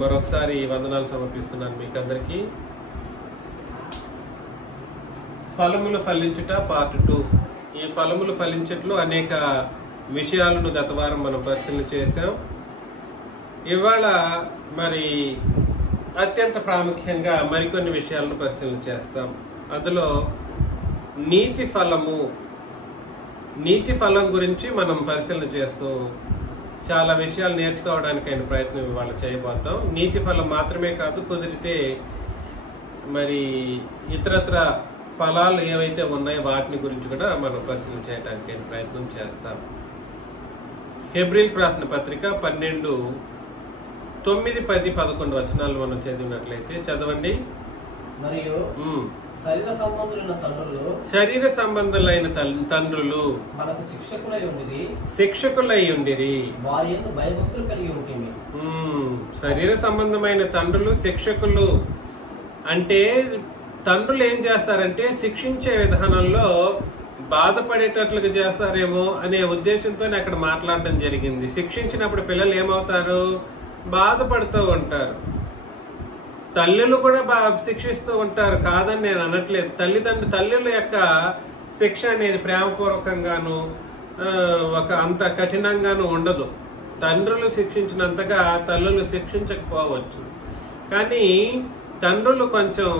మరొకసారి వందనాలు సమర్పిస్తున్నాను మీకు అందరికీ. ఫలములు ఫలించుట పార్ట్ 2. ఈ ఫలములు ఫలించట్లో అనేక విషయాలను గత వారం మనం పరిశీలన చేశాం. ఇవాళ మరి అత్యంత ప్రాముఖ్యంగా మరికొన్ని విషయాలను పరిశీలన చేస్తాం. అందులో నీతి ఫలం గురించి మనం పరిశీలన చేస్తూ చాలా విషయాలు నేర్చుకోవడానికి అయిన ప్రయత్నం ఇవాళ చేయబోతాం. నీతి ఫలం మాత్రమే కాదు, కుదిరితే మరి ఇతరత్ర ఫలాలు ఏవైతే ఉన్నాయో వాటిని గురించి కూడా మనం పరిశీలన చేయడానికి అయిన ప్రయత్నం చేస్తాం. హెబ్రీలకు రాసిన పత్రిక 12, 9, 10, 11 వచనాలు మనం చదివినట్లయితే చదవండి. మరియు శరీర సంబంధులైన తండ్రులు మనకు శిక్షకులై ఉండిరి. వారి యందు భయభక్తులు కలిగి ఉంటిమి. శరీర సంబంధమైన తండ్రులు శిక్షకులు అంటే తండ్రులు ఏం చేస్తారంటే శిక్షించే విధానంలో బాధపడేటట్లుగా చేస్తారేమో అనే ఉద్దేశంతోనే అక్కడ మాట్లాడడం జరిగింది. శిక్షించినప్పుడు పిల్లలు ఏమవుతారు? బాధపడుతూ ఉంటారు. తల్లులు కూడా శిక్షిస్తూ ఉంటారు, కాదని నేను అనట్లేదు. తల్లుల యొక్క శిక్ష అనేది ప్రేమపూర్వకంగాను అంత కఠినంగాను ఉండదు. తండ్రులు శిక్షించినంతగా తల్లులు శిక్షించకపోవచ్చు. కానీ తండ్రులు కొంచెం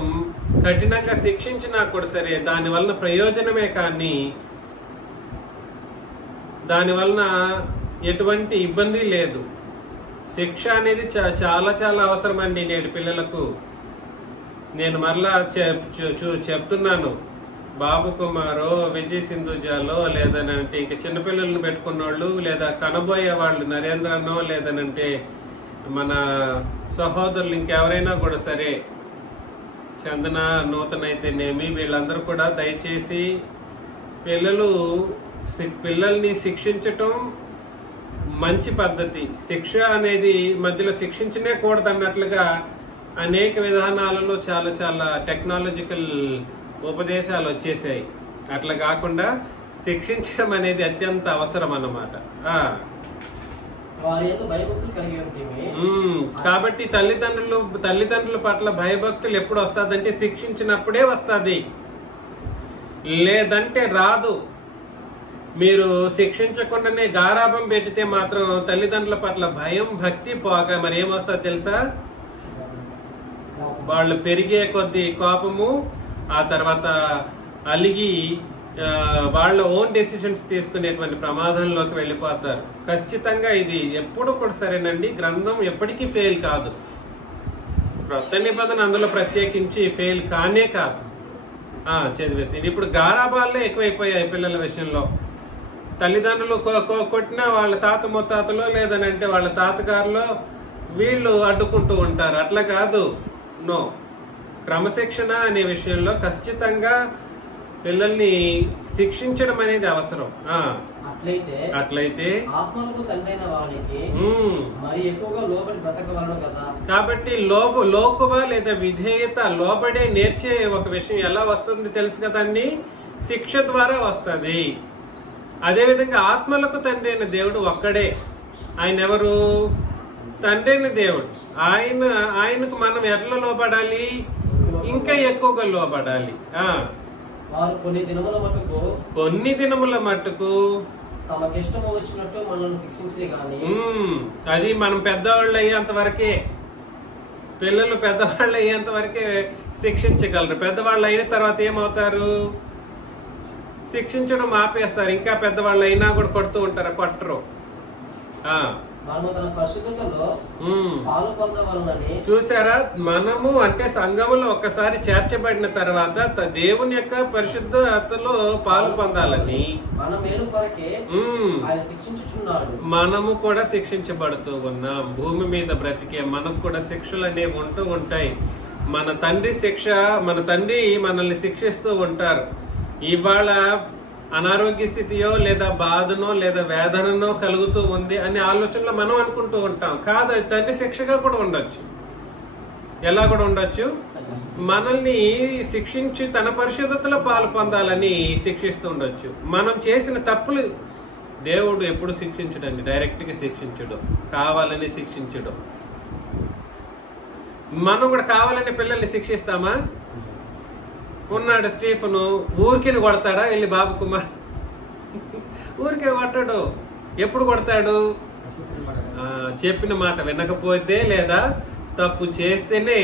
కఠినంగా శిక్షించినా కూడా సరే దాని వలన ప్రయోజనమే, కానీ దాని వలన ఎటువంటి ఇబ్బంది లేదు. శిక్ష అనేది చాలా చాలా అవసరమండి నేటి పిల్లలకు. నేను మరలా చెప్తున్నాను, బాబు కుమారో, విజయ్ సింధుజాలో, లేదనంటే ఇంక చిన్నపిల్లలను పెట్టుకున్న వాళ్ళు, లేదా కనబోయే వాళ్ళు నరేంద్రనో, లేదనంటే మన సహోదరులు ఇంకెవరైనా కూడా సరే, చందన, నూతన అయితేనేమి, వీళ్ళందరూ కూడా దయచేసి పిల్లల్ని శిక్షించటం మంచి పద్ధతి. శిక్ష అనేది మధ్యలో శిక్షించనే కూడదన్నట్లుగా అనేక విధానాలలో చాలా చాలా టెక్నాలజికల్ ఉపదేశాలు వచ్చేసాయి. అట్లా కాకుండా శిక్షించడం అనేది అత్యంత అవసరం అన్నమాట. కాబట్టి తల్లిదండ్రుల పట్ల భయభక్తులు ఎప్పుడు వస్తాదంటే శిక్షించినప్పుడే వస్తుంది, లేదంటే రాదు. మీరు శిక్షించకుండానే గారాబం పెట్టితే మాత్రం తల్లిదండ్రుల పట్ల భయం, భక్తి పోగా మరి ఏమొస్తుంది తెలుసా? వాళ్ళు పెరిగే కొద్ది కోపము, ఆ తర్వాత అలిగి వాళ్ళ ఓన్ డెసిషన్స్ తీసుకునేటువంటి ప్రమాదంలోకి వెళ్ళిపోతారు. ఖచ్చితంగా ఇది ఎప్పుడు కూడా సరేనండి. గ్రంథం ఎప్పటికీ ఫెయిల్ కాదు. కొత్త నిబంధన అందులో ప్రత్యేకించి ఫెయిల్ కానే కాదు. చదివేసి ఇప్పుడు గారాబాలే ఎక్కువైపోయాయి పిల్లల విషయంలో. తల్లిదండ్రులు కొట్టినా వాళ్ళ తాత ముత్తాతలో, లేదనంటే వాళ్ళ తాతగారులో వీళ్ళు అడ్డుకుంటూ ఉంటారు. అట్లా కాదు. నో, క్రమశిక్షణ అనే విషయంలో ఖచ్చితంగా పిల్లల్ని శిక్షించడం అనేది అవసరం. అట్లయితే కాబట్టి లోకువ లేదా విధేయత, లోబడే నేర్చే ఒక విషయం ఎలా వస్తుంది తెలుసు కదండి? శిక్ష ద్వారా వస్తుంది. అదేవిధంగా ఆత్మలకు తండ్రి అయిన దేవుడు ఒక్కడే. ఆయన ఎవరు? తండ్రి అయిన దేవుడు. ఆయనకు మనం ఎట్లా లోబడాలి? ఇంకా ఎక్కువగా లోబడాలి. కొన్ని దినముల మట్టుకు తమకిష్టం వచ్చినట్టు మనల్ని శిక్షించలే గాని అది మనం పెద్దవాళ్ళు అయ్యేంత వరకే. పిల్లలు పెద్దవాళ్ళు అయ్యేంత వరకే శిక్షించగలరు. పెద్దవాళ్ళు అయిన తర్వాత ఏమవుతారు? శిక్షించడం ఆపేస్తారు. ఇంకా పెద్దవాళ్ళు అయినా కూడా కొడుతూ ఉంటారు, కొట్టరు. చూసారా? మనము అంటే సంఘములో ఒక్కసారి చేర్చబడిన తర్వాత దేవుని యొక్క పరిశుద్ధతలో పాలు పొందాలని మనము కూడా శిక్షించబడుతూ ఉన్నాం. భూమి మీద బ్రతికే మనకు కూడా శిక్షలు అనేవి ఉంటూ ఉంటాయి. మన తండ్రి మనల్ని శిక్షిస్తూ ఉంటారు. ఇవాళ అనారోగ్య స్థితియో లేదా బాధనో లేదా వేదననో కలుగుతూ ఉంది అనే ఆలోచనలో మనం అనుకుంటూ ఉంటాం. కాదు, తండ్రి శిక్షగా కూడా ఉండొచ్చు. ఎలా కూడా ఉండొచ్చు? మనల్ని శిక్షించి తన పరిశుద్ధతలో పాలు పొందాలని శిక్షిస్తూ ఉండొచ్చు. మనం చేసిన తప్పులు దేవుడు ఎప్పుడు శిక్షించడండి, డైరెక్ట్ గా శిక్షించడు, కావాలని శిక్షించడు. మనం కూడా కావాలని పిల్లల్ని శిక్షిస్తామా? ఉన్నాడు స్టీఫెను, ఊరికిని కొడతాడా వెళ్ళి బాబు కుమార్? ఊరికే కొట్టాడు. ఎప్పుడు కొడతాడు? చెప్పిన మాట వినకపోతే లేదా తప్పు చేస్తేనే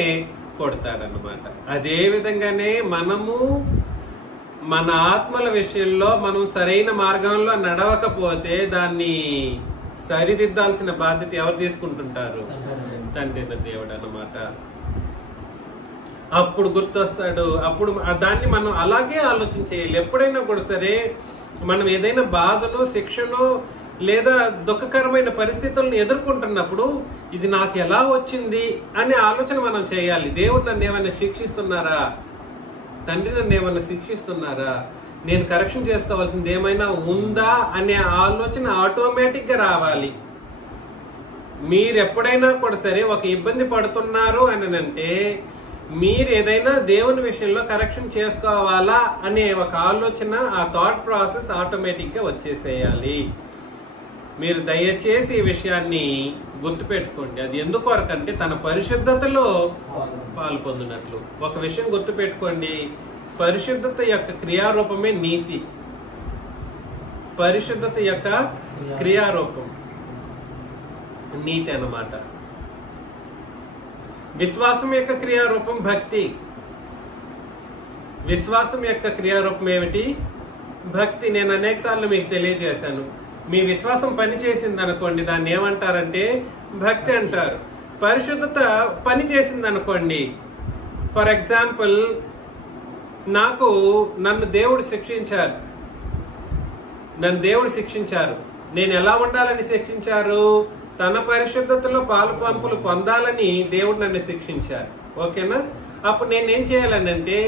కొడతాడన్నమాట. అదే విధంగానే మనము మన ఆత్మల విషయంలో మనం సరైన మార్గంలో నడవకపోతే దాన్ని సరిదిద్దాల్సిన బాధ్యత ఎవరు తీసుకుంటుంటారు? తండ్రి దేవుడు అన్నమాట. అప్పుడు గుర్తొస్తాడు. అప్పుడు దాన్ని మనం అలాగే ఆలోచన చేయాలి. ఎప్పుడైనా కూడా సరే మనం ఏదైనా బాధను, శిక్షను లేదా దుఃఖకరమైన పరిస్థితులను ఎదుర్కొంటున్నప్పుడు ఇది నాకు ఎలా వచ్చింది అనే ఆలోచన మనం చేయాలి. దేవుడు నన్ను ఏమైనా శిక్షిస్తున్నారా? తండ్రి నన్ను ఏమైనా శిక్షిస్తున్నారా? నేను కరెక్షన్ చేసుకోవాల్సింది ఏమైనా ఉందా అనే ఆలోచన ఆటోమేటిక్ గా రావాలి. మీరు ఎప్పుడైనా కూడా సరే ఒక ఇబ్బంది పడుతున్నారు అని అంటే మీరు ఏదైనా దేవుని విషయంలో కరెక్షన్ చేసుకోవాలా అనే ఒక ఆలోచన, ఆ థాట్ ప్రాసెస్ ఆటోమేటిక్ గా వచ్చేసేయాలి. మీరు దయచేసి ఈ విషయాన్ని గుర్తుపెట్టుకోండి. అది ఎందుకొరకంటే తన పరిశుద్ధతలో పాలు పొందినట్లు. ఒక విషయం గుర్తుపెట్టుకోండి, పరిశుద్ధత యొక్క క్రియారూపమే నీతి. పరిశుద్ధత యొక్క క్రియారూపం నీతి అన్నమాట. విశ్వాసం యొక్క క్రియారూపం భక్తి. విశ్వాసం యొక్క క్రియారూపం ఏమిటి? భక్తి. నేను అనేక సార్లు మీకు తెలియజేశాను. మీ విశ్వాసం పని చేసింది అనుకోండి, దాన్ని ఏమంటారంటే భక్తి అంటారు. పరిశుద్ధత పని చేసింది అనుకోండి, ఫర్ ఎగ్జాంపుల్ నన్ను దేవుడు శిక్షించారు. నేను ఎలా ఉండాలని శిక్షించారు? తన పరిశుద్ధతలో పాలు పంపులు పొందాలని దేవుడు నన్ను శిక్షించారు. ఓకేనా? అప్పుడు నేనేం చేయాలనంటే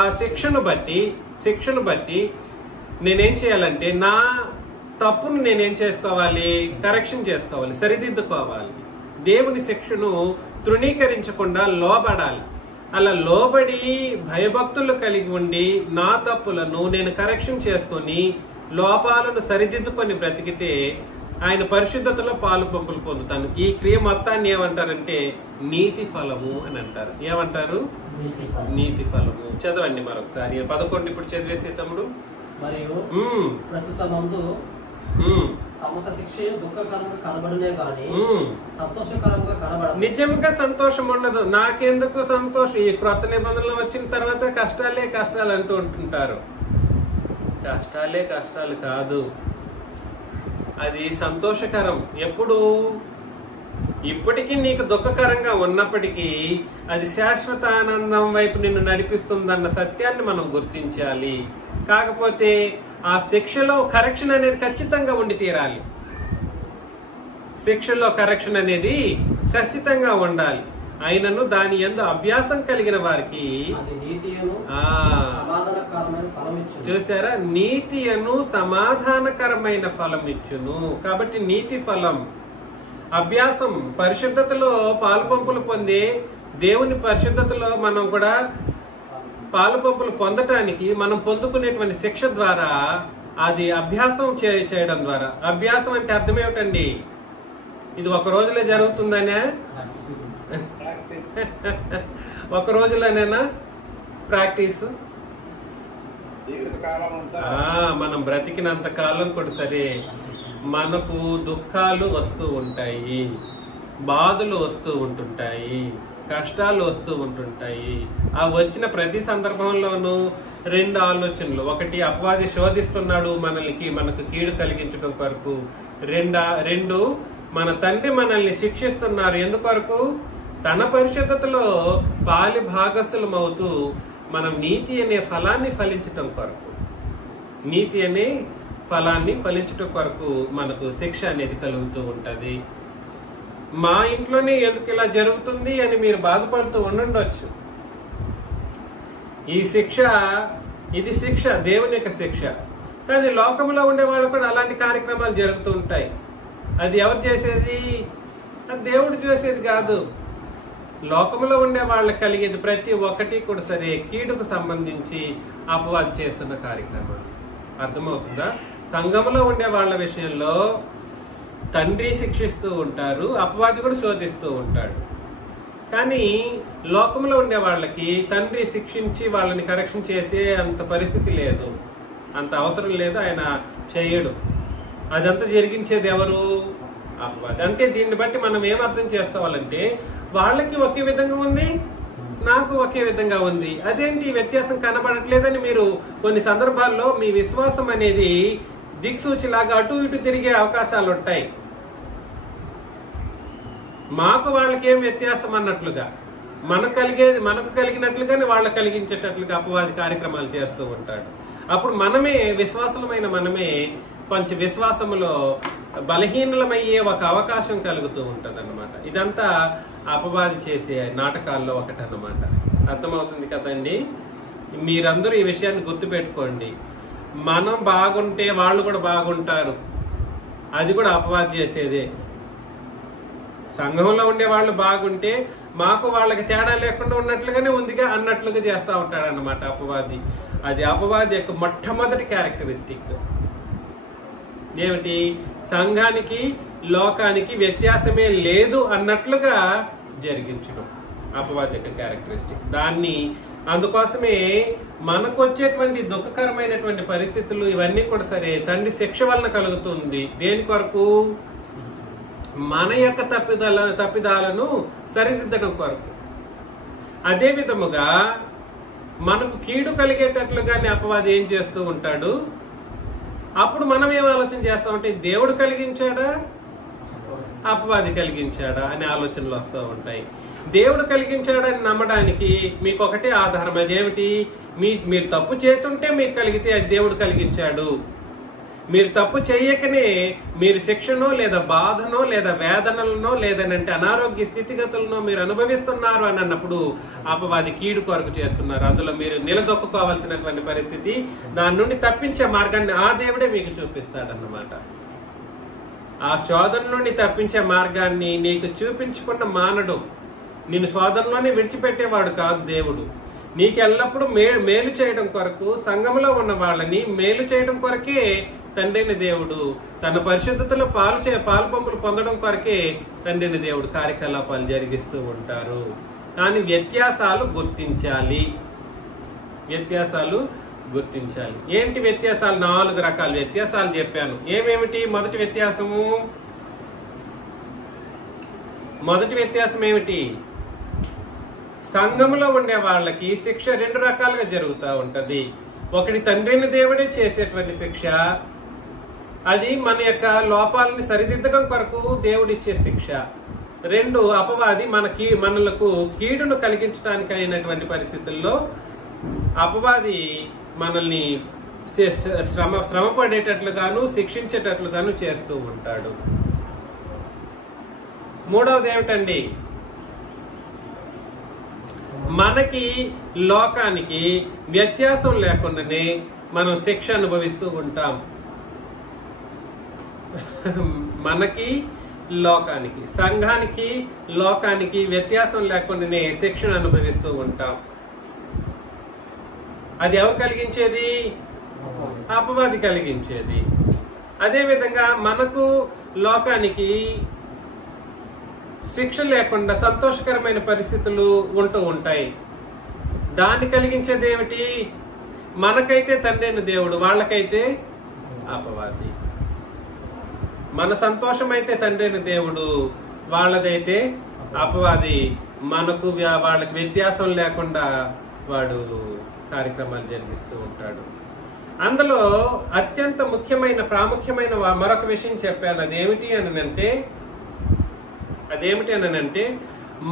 ఆ శిక్షను బట్టి నేనేం చేయాలంటే నా తప్పును నేనేం చేసుకోవాలి? కరెక్షన్ చేసుకోవాలి, సరిదిద్దుకోవాలి. దేవుని శిక్షను తృణీకరించకుండా లోబడాలి. అలా లోబడి భయభక్తులు కలిగి ఉండి నా తప్పులను నేను కరెక్షన్ చేసుకొని లోపాలను సరిదిద్దుకొని బ్రతికితే ఆయన పరిశుద్ధతలో పాలు పంపులు పొందుతాను. ఈ క్రియ మొత్తాన్ని ఏమంటారంటే నీతి ఫలము అని అంటారు. ఏమంటారు? నీతి ఫలము. చదవండి మరొకసారి 11 ఇప్పుడు చదివేసే తమ్ముడు. మరియు ప్రస్తుతమందు సమస్త శిక్ష దుఃఖకరంగా కనబడనే గాని సంతోషకరంగా కనబడదు. నిజంగా సంతోషం ఉండదు. నాకెందుకు సంతోషం? ఈ క్రొత్త నిబంధనలు వచ్చిన తర్వాత కష్టాలు అంటూ ఉంటుంటారు. కష్టాలు కాదు, అది సంతోషకరం. ఎప్పుడు? ఇప్పటికీ నీకు దుఃఖకరంగా ఉన్నప్పటికీ అది శాశ్వత ఆనందం వైపు నిన్ను నడిపిస్తుందన్న సత్యాన్ని మనం గుర్తించాలి. కాకపోతే ఆ శిక్షలో కరెక్షన్ అనేది ఖచ్చితంగా ఉండి తీరాలి. శిక్షలో కరెక్షన్ అనేది ఖచ్చితంగా ఉండాలి. అయినను దాని యందు అభ్యాసం కలిగిన వారికి చూసారా, నీతియను సమాధానకరమైన ఫలం ఇచ్చును. కాబట్టి నీతి ఫలం, అభ్యాసం, పరిశుద్ధతలో పాలు పంపులు పొంది దేవుని పరిశుద్ధతలో మనం కూడా పాలు పంపులు పొందటానికి మనం పొందుకునేటువంటి శిక్ష ద్వారా, అది అభ్యాసం చేయడం ద్వారా. అభ్యాసం అంటే అర్థం ఏమిటండి? ఇది ఒక రోజులో జరుగుతుందనే? ఒక రోజులోనేనా ప్రాక్టీస్? మనం బ్రతికినంత కాలం కూడా సరే మనకు దుఃఖాలు వస్తూ ఉంటాయి, బాధలు వస్తూ ఉంటుంటాయి, కష్టాలు వస్తూ ఉంటుంటాయి. ఆ వచ్చిన ప్రతి సందర్భంలోనూ రెండు ఆలోచనలు. ఒకటి, అపవాది శోధిస్తున్నాడు మనకు కీడు కలిగించడం కొరకు. రెండు, మన తండ్రి మనల్ని శిక్షిస్తున్నారు ఎందుకొరకు? తన పరిశుద్ధతలో పాలి భాగస్థులమవుతూ మనం నీతి అనే ఫలాన్ని ఫలించటం కొరకు, నీతి అనే ఫలాన్ని ఫలించటం కొరకు మనకు శిక్ష అనేది కలుగుతూ ఉంటది. మా ఇంట్లోనే ఎందుకు ఇలా జరుగుతుంది అని మీరు బాధపడుతూ ఉండండొచ్చు. ఈ శిక్ష, ఇది శిక్ష, దేవుని యొక్క శిక్ష. కానీ లోకంలో ఉండే వాళ్ళు కూడా అలాంటి కార్యక్రమాలు జరుగుతూ ఉంటాయి. అది ఎవరు చేసేది? అది దేవుడు చేసేది కాదు. లోకంలో ఉండే వాళ్ళకి కలిగేది ప్రతి ఒక్కటి కూడా సరే కీడుకు సంబంధించి అపవాది చేస్తున్న కార్యక్రమాలు. అర్థమవుతుందా? సంఘంలో ఉండే వాళ్ళ విషయంలో తండ్రి శిక్షిస్తూ ఉంటారు, అపవాది కూడా శోధిస్తూ ఉంటాడు. కానీ లోకంలో ఉండే వాళ్ళకి తండ్రి శిక్షించి వాళ్ళని కరెక్షన్ చేసే అంత పరిస్థితి లేదు, అంత అవసరం లేదు, ఆయన చేయడు. అదంతా జరిగించేది ఎవరు? అపవాది. అంటే దీన్ని బట్టి మనం ఏం అర్థం చేసుకోవాలంటే వాళ్ళకి ఒకే విధంగా ఉంది, నాకు ఒకే విధంగా ఉంది. అదేంటి వ్యత్యాసం కనబడట్లేదని మీరు కొన్ని సందర్భాల్లో మీ విశ్వాసం అనేది దిక్సూచిలాగా అటు ఇటు తిరిగే అవకాశాలు ఉంటాయి. మాకు వాళ్ళకి ఏం వ్యత్యాసం అన్నట్లుగా, మనకు కలిగినట్లుగానే వాళ్ళకి కలిగించేటట్లుగా అపవాది కార్యక్రమాలు చేస్తూ ఉంటాడు. అప్పుడు మనమే విశ్వాసమైన మనమే కొంచెం విశ్వాసములో బలహీనమయ్యే ఒక అవకాశం కలుగుతూ ఉంటది అన్నమాట. ఇదంతా అపవాది చేసే నాటకాల్లో ఒకటన్నమాట. అర్థమవుతుంది కదండి? మీరందరూ ఈ విషయాన్ని గుర్తుపెట్టుకోండి. మనం బాగుంటే వాళ్ళు కూడా బాగుంటారు, అది కూడా అపవాది చేసేదే. సంఘంలో ఉండే వాళ్ళు బాగుంటే మాకు వాళ్ళకి తేడా లేకుండా ఉన్నట్లుగానే ఉందిగా అన్నట్లుగా చేస్తూ ఉంటాడు అన్నమాట అపవాది. అది అపవాది యొక్క మొట్టమొదటి క్యారెక్టరిస్టిక్. ఏమిటి? సంఘానికి లోకానికి వ్యత్యాసమే లేదు అన్నట్లుగా జరిగించడం అపవాది యొక్క క్యారెక్టరిస్టిక్. దాన్ని అందుకోసమే మనకు వచ్చేటువంటి దుఃఖకరమైనటువంటి పరిస్థితులు ఇవన్నీ కూడా సరే తండ్రి శిక్ష వలన కలుగుతుంది. దేని కొరకు? మన యొక్క తప్పిదాలను సరిదిద్దడం కొరకు. అదే విధముగా మనకు కీడు కలిగేటట్లుగానే అపవాది ఏం చేస్తూ ఉంటాడు? అప్పుడు మనం ఏం ఆలోచన చేస్తామంటే దేవుడు కలిగించాడా అపవాది కలిగించాడా అనే ఆలోచనలు వస్తూ ఉంటాయి. దేవుడు కలిగించాడని నమ్మడానికి మీకు ఒకటే ఆధారం. అదేమిటి? మీరు తప్పు చేసుంటే మీకు కలిగితే అది దేవుడు కలిగించాడు. మీరు తప్పు చేయకనే మీరు శిక్షనో లేదా బాధనో లేదా వేదనలనో లేదనంటే అనారోగ్య స్థితిగతులను మీరు అనుభవిస్తున్నారు అని అన్నప్పుడు అపవాది కీడు కొరకు చేస్తున్నారు. అందులో మీరు నిలదొక్కుకోవాల్సినటువంటి పరిస్థితి, దాని నుండి తప్పించే మార్గాన్ని ఆ దేవుడే మీకు చూపిస్తాడన్నమాట. ఆ శోధన నుండి తప్పించే మార్గాన్ని నీకు చూపించకుండా మానడు. నిన్ను శోధనలోనే విడిచిపెట్టేవాడు కాదు దేవుడు. నీకు ఎల్లప్పుడూ మేలు చేయడం కొరకు, సంఘంలో ఉన్న వాళ్ళని మేలు చేయడం కొరకే తండ్రిన దేవుడు తన పరిశుద్ధతలో పాలు పంపులు పొందడం కొరకే తండ్రిన దేవుడు కార్యకలాపాలు జరిగిస్తూ ఉంటారు. కానీ వ్యత్యాసాలు గుర్తించాలి. ఏంటి వ్యత్యాసాలు? 4 రకాల వ్యత్యాసాలు చెప్పాను. ఏమేమిటి? మొదటి వ్యత్యాసం ఏమిటి? సంఘంలో ఉండే వాళ్ళకి శిక్ష 2 రకాలుగా జరుగుతూ ఉంటది. ఒకటి తండ్రిని దేవుడే చేసేటువంటి శిక్ష, అది మన యొక్క లోపాలని సరిదిద్దడం కొరకు దేవుడిచ్చే శిక్ష. 2 అపవాది మనలకు కీడును కలిగించడానికి అయినటువంటి పరిస్థితుల్లో అపవాది మనల్ని శ్రమ పడేటట్లుగాను శిక్షించేటట్లుగాను చేస్తూ ఉంటాడు. 3వది ఏమిటండి? మనకి లోకానికి వ్యత్యాసం లేకుండానే మనం శిక్ష అనుభవిస్తూ ఉంటాం. మనకి లోకానికి, సంఘానికి లోకానికి వ్యత్యాసం లేకుండానే శిక్షను అనుభవిస్తూ ఉంటాం. అది ఎవరు కలిగించేది? అపవాది కలిగించేది. అదే విధంగా మనకు లోకానికి శిక్ష లేకుండా సంతోషకరమైన పరిస్థితులు ఉంటూ ఉంటాయి. దాన్ని కలిగించేది ఏమిటి? మనకైతే తండ్రైన దేవుడు, వాళ్ళకైతే అపవాది. మన సంతోషం అయితే తండ్రైన దేవుడు, వాళ్ళదైతే అపవాది. వాళ్ళకి వ్యత్యాసం లేకుండా వాడు కార్యక్రమాలు జరిగిస్తూ ఉంటాడు. అందులో అత్యంత ప్రాముఖ్యమైన మరొక విషయం చెప్పాను. అదేమిటి అని అంటే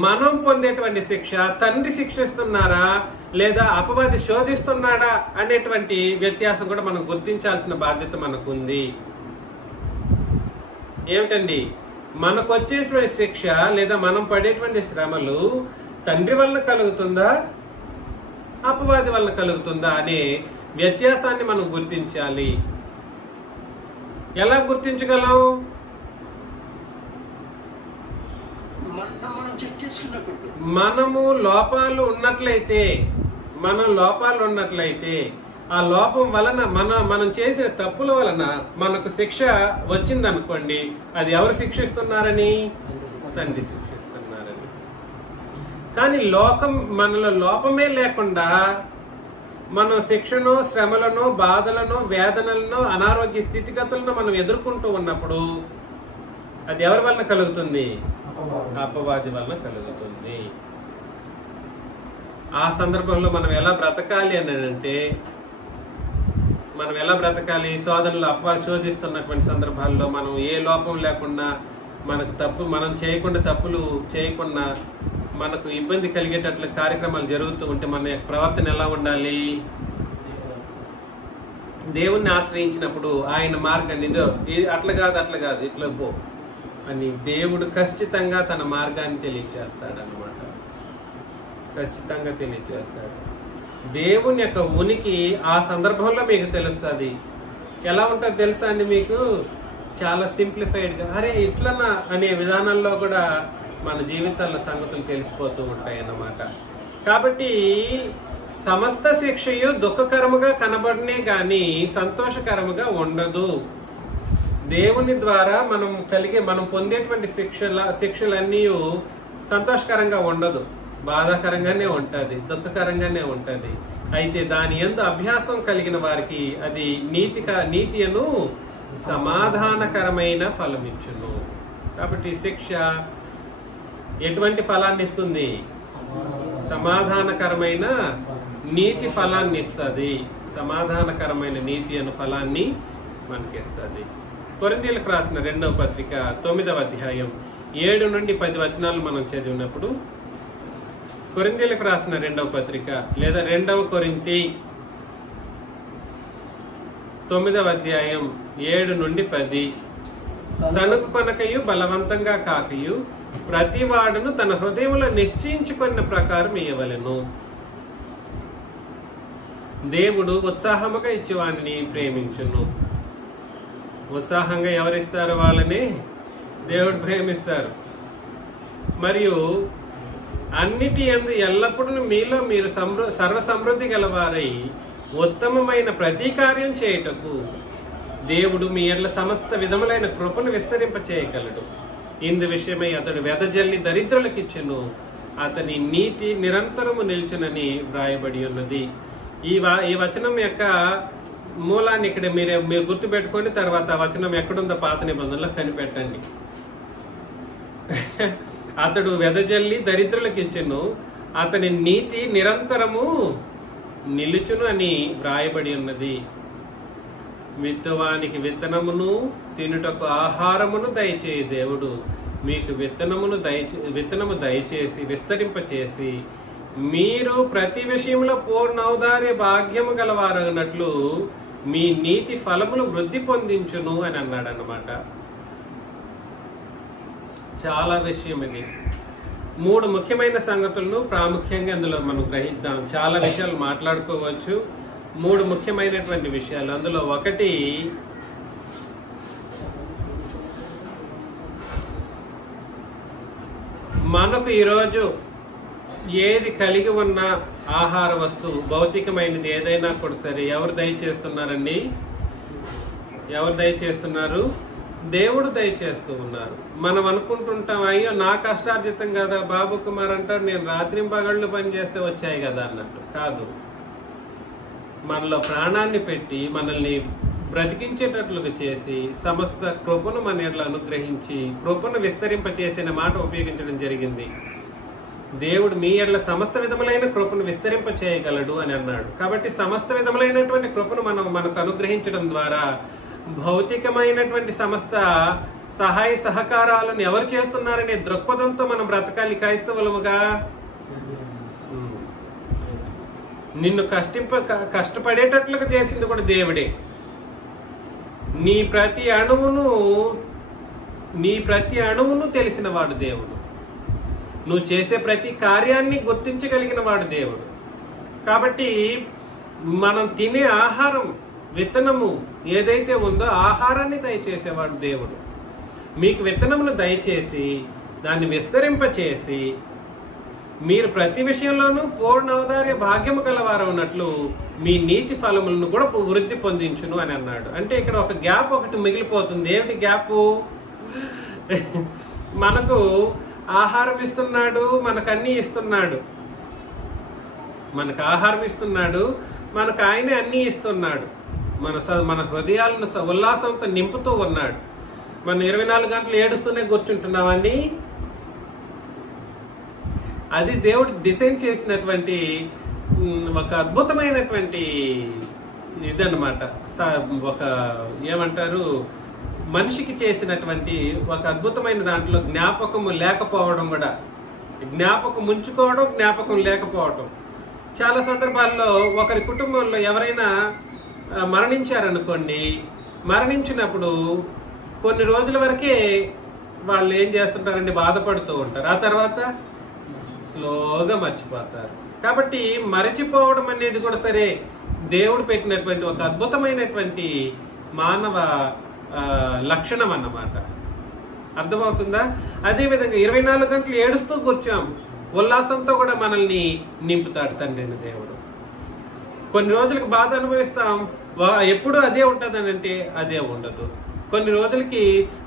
మనం పొందేటువంటి శిక్ష తండ్రి శిక్షిస్తున్నారా లేదా అపవాది శోధిస్తున్నాడా అనేటువంటి వ్యత్యాసం కూడా మనం గుర్తించాల్సిన బాధ్యత మనకుంది. ఏమిటండి? మనకు వచ్చేటువంటి శిక్ష లేదా మనం పడేటువంటి శ్రమలు తండ్రి వలన కలుగుతుందా అపవాది వలన కలుగుతుందా అనే వ్యత్యాసాన్ని మనం గుర్తించాలి. ఎలా గుర్తించగలం? మనము లోపాలు ఉన్నట్లయితే ఆ లోపం వలన మనం చేసిన తప్పుల వలన మనకు శిక్ష వచ్చిందనుకోండి, అది ఎవరు శిక్షిస్తున్నారని? తండ్రి శిక్షిస్తున్నారని. కానీ మనలో లోపమే లేకుండా మనం శిక్షను, శ్రమలను, బాధలను, వేదనలను, అనారోగ్య స్థితిగతులను మనం ఎదుర్కొంటూ ఉన్నప్పుడు అది ఎవరి వలన కలుగుతుంది? అపవాది వలన కలుగుతుంది. ఆ సందర్భంలో మనం ఎలా బ్రతకాలి అని అంటే, మనం ఎలా బ్రతకాలి? శోధనలు, అపవాది శోధిస్తున్నటువంటి సందర్భాల్లో మనం ఏ లోపం లేకుండా, మనం చేయకుండా, తప్పులు చేయకుండా, మనకు ఇబ్బంది కలిగేటట్లు కార్యక్రమాలు జరుగుతూ ఉంటే మన యొక్క ప్రవర్తన ఎలా ఉండాలి? దేవుణ్ణి ఆశ్రయించినప్పుడు ఆయన మార్గాన్ని అట్లా కాదు ఇట్లా పో అని దేవుడు ఖచ్చితంగా తన మార్గాన్ని తెలియజేస్తాడు అన్నమాట. ఖచ్చితంగా తెలియజేస్తాడు. దేవుని యొక్క ఉనికి ఆ సందర్భంలో మీకు తెలుస్తుంది. ఎలా ఉంటుంది తెలుసా అండి? మీకు చాలా సింప్లిఫైడ్ గా అరే ఇట్లనా అనే విధానంలో కూడా మన జీవితాల్లో సంగతులు తెలిసిపోతూ ఉంటాయి అన్నమాట. కాబట్టి సమస్త శిక్షయు దుఃఖకరముగా కనబడనే గాని సంతోషకరముగా ఉండదు. దేవుని ద్వారా మనం పొందేటువంటి శిక్షలన్నీ సంతోషకరంగా ఉండదు, బాధాకరంగానే ఉంటది, దుఃఖకరంగానే ఉంటది. అయితే దాని యందు అభ్యాసం కలిగిన వారికి అది నీతియను సమాధానకరమైన ఫలమిచ్చును. కాబట్టి శిక్ష ఎటువంటి ఫలాన్ని ఇస్తుంది? సమాధానకరమైన నీతి ఫలాన్ని ఇస్తుంది. సమాధానకరమైన నీతి అను ఫలాన్ని మనకిస్తుంది. కొరింథీయులకు రాసిన 2వ పత్రిక 9వ అధ్యాయం 7 నుండి 10 వచనాలు మనం చదివినప్పుడు, కొరింథీయులకు రాసిన 2వ పత్రిక లేదా 2వ కొరింథీ 9వ అధ్యాయం 7 నుండి 10, సనుగు కొనకయు బలవంతంగా కాకయు ప్రతి వాడును తన హృదయంలో నిశ్చయించుకున్న ప్రకారం ఇయ్యవలెను. దేవుడు ఉత్సాహముగా ఇచ్చేవాడిని ప్రేమించును. ఉత్సాహంగా ఎవరిస్తారు? వాళ్ళని దేవుడు ప్రేమిస్తారు. మరియు అన్నిటి యందు ఎల్లప్పుడూ మీలో మీరు సర్వ సమృద్ధి గలవారై ఉత్తమమైన ప్రతి కార్యం చేయుటకు దేవుడు మీ ఎడల సమస్త విధములైన కృపను విస్తరింప చేయగలడు. ఇందు విషయమై అతడు వెదజల్లి దరిద్రులకిచ్చెను, అతని నీతి నిరంతరము నిల్చునని వ్రాయబడి ఉన్నది. ఈ వచనం యొక్క మూలాన్ని ఇక్కడ మీరు గుర్తు పెట్టుకోండి. తర్వాత వచనం ఎక్కడుందో పాత నిబంధనలో కనిపెట్టండి. అతడు వెదజల్లి దరిద్రులకిచ్చెను, అతని నీతి నిరంతరము నిలుచును అని వ్రాయబడి ఉన్నది. విత్తువానికి విత్తనమును, తినుటకు ఆహారమును దయచేయి దేవుడు మీకు విత్తనము దయచేసి విస్తరింపచేసి మీరు ప్రతి విషయంలో పూర్ణౌదార్య భాగ్యము గలవారన్నట్లు మీ నీతి ఫలములు వృద్ధి పొందించును అని అన్నాడు అన్నమాట. చాలా విషయం ఇది. 3 ముఖ్యమైన సంగతులను ప్రాముఖ్యంగా అందులో మనం గ్రహిద్దాం. చాలా విషయాలు మాట్లాడుకోవచ్చు. 3 ముఖ్యమైనటువంటి విషయాలు. అందులో ఒకటి, మనకు ఈరోజు ఏది కలిగి ఉన్న ఆహార వస్తువు, భౌతికమైనది ఏదైనా కూడా సరే, ఎవరు దయచేస్తున్నారండి? ఎవరు దయచేస్తున్నారు? దేవుడు దయచేస్తూ ఉన్నారు. మనం అనుకుంటుంటాం, అయ్యో నా కష్టార్జితం కదా, బాబు కుమార్ అంటాడు నేను రాత్రింపగళ్ళు పని చేస్తే వచ్చాయి కదా అన్నట్టు కాదు. మనలో ప్రాణాన్ని పెట్టి మనల్ని బ్రతికించేటట్లుగా చేసి సమస్త కృపను మన ఎడల అనుగ్రహించి కృపను విస్తరింపచేసిన మాట ఉపయోగించడం జరిగింది. దేవుడు మీ ఎడల సమస్త విధములైన కృపను విస్తరింప చేయగలడు అని అన్నాడు. కాబట్టి సమస్త విధములైనటువంటి కృపను మనకు అనుగ్రహించడం ద్వారా భౌతికమైనటువంటి సమస్త సహాయ సహకారాలను ఎవరు చేస్తున్నారనే దృక్పథంతో మనం బ్రతకాలి క్రైస్తవులముగా. నిన్ను కష్టపడేటట్లుగా చేసింది కూడా దేవుడే. నీ ప్రతి అణువును తెలిసిన వాడు దేవుడు. నువ్వు చేసే ప్రతి కార్యాన్ని గుర్తించగలిగిన వాడు దేవుడు. కాబట్టి మనం తినే ఆహారం, విత్తనము ఏదైతే ఉందో ఆహారాన్ని దయచేసేవాడు దేవుడు. మీకు విత్తనమును దయచేసి దాన్ని విస్తరింపచేసి మీరు ప్రతి విషయంలోనూ పూర్ణ ఔదార్య భాగ్యము కలవారు ఉన్నట్లు మీ నీతి ఫలములను కూడా వృద్ధి పొందించును అని అన్నాడు. అంటే ఇక్కడ ఒక గ్యాప్ ఒకటి మిగిలిపోతుంది. ఏమిటి గ్యాపు? మనకు ఆహారం ఇస్తున్నాడు, మనకు అన్ని ఇస్తున్నాడు. మనకు ఆహారం ఇస్తున్నాడు, మనకు ఆయనే అన్ని ఇస్తున్నాడు. మన హృదయాలను ఉల్లాసంతో నింపుతూ ఉన్నాడు. మనం 24 గంటలు ఏడుస్తూనే కూర్చుంటున్నామండి. అది దేవుడు డిజైన్ చేసినటువంటి ఒక అద్భుతమైనటువంటి ఇదన్నమాట. ఒక ఏమంటారు, మనిషికి చేసినటువంటి ఒక అద్భుతమైన దాంట్లో జ్ఞాపకము లేకపోవడం కూడా. జ్ఞాపకం ఉంచుకోవడం, జ్ఞాపకం లేకపోవడం. చాలా సందర్భాల్లో ఒకరి కుటుంబంలో ఎవరైనా మరణించారనుకోండి, మరణించినప్పుడు కొన్ని రోజుల వరకే వాళ్ళు ఏం చేస్తుంటారండి, బాధపడుతూ ఉంటారు. ఆ తర్వాత స్లోగా మర్చిపోతారు. కాబట్టి మరచిపోవడం అనేది కూడా సరే దేవుడు పెట్టినటువంటి ఒక అద్భుతమైనటువంటి మానవ లక్షణం అన్నమాట. అర్థమవుతుందా? అదేవిధంగా 24 గంటలు ఏడుస్తూ కూర్చోం, ఉల్లాసంతో కూడా మనల్ని నింపుతాడు తండ్రి దేవుడు. కొన్ని రోజులకి బాధ అనుభవిస్తాం, ఎప్పుడు అదే ఉంటుందని అంటే అదే ఉండదు. కొన్ని రోజులకి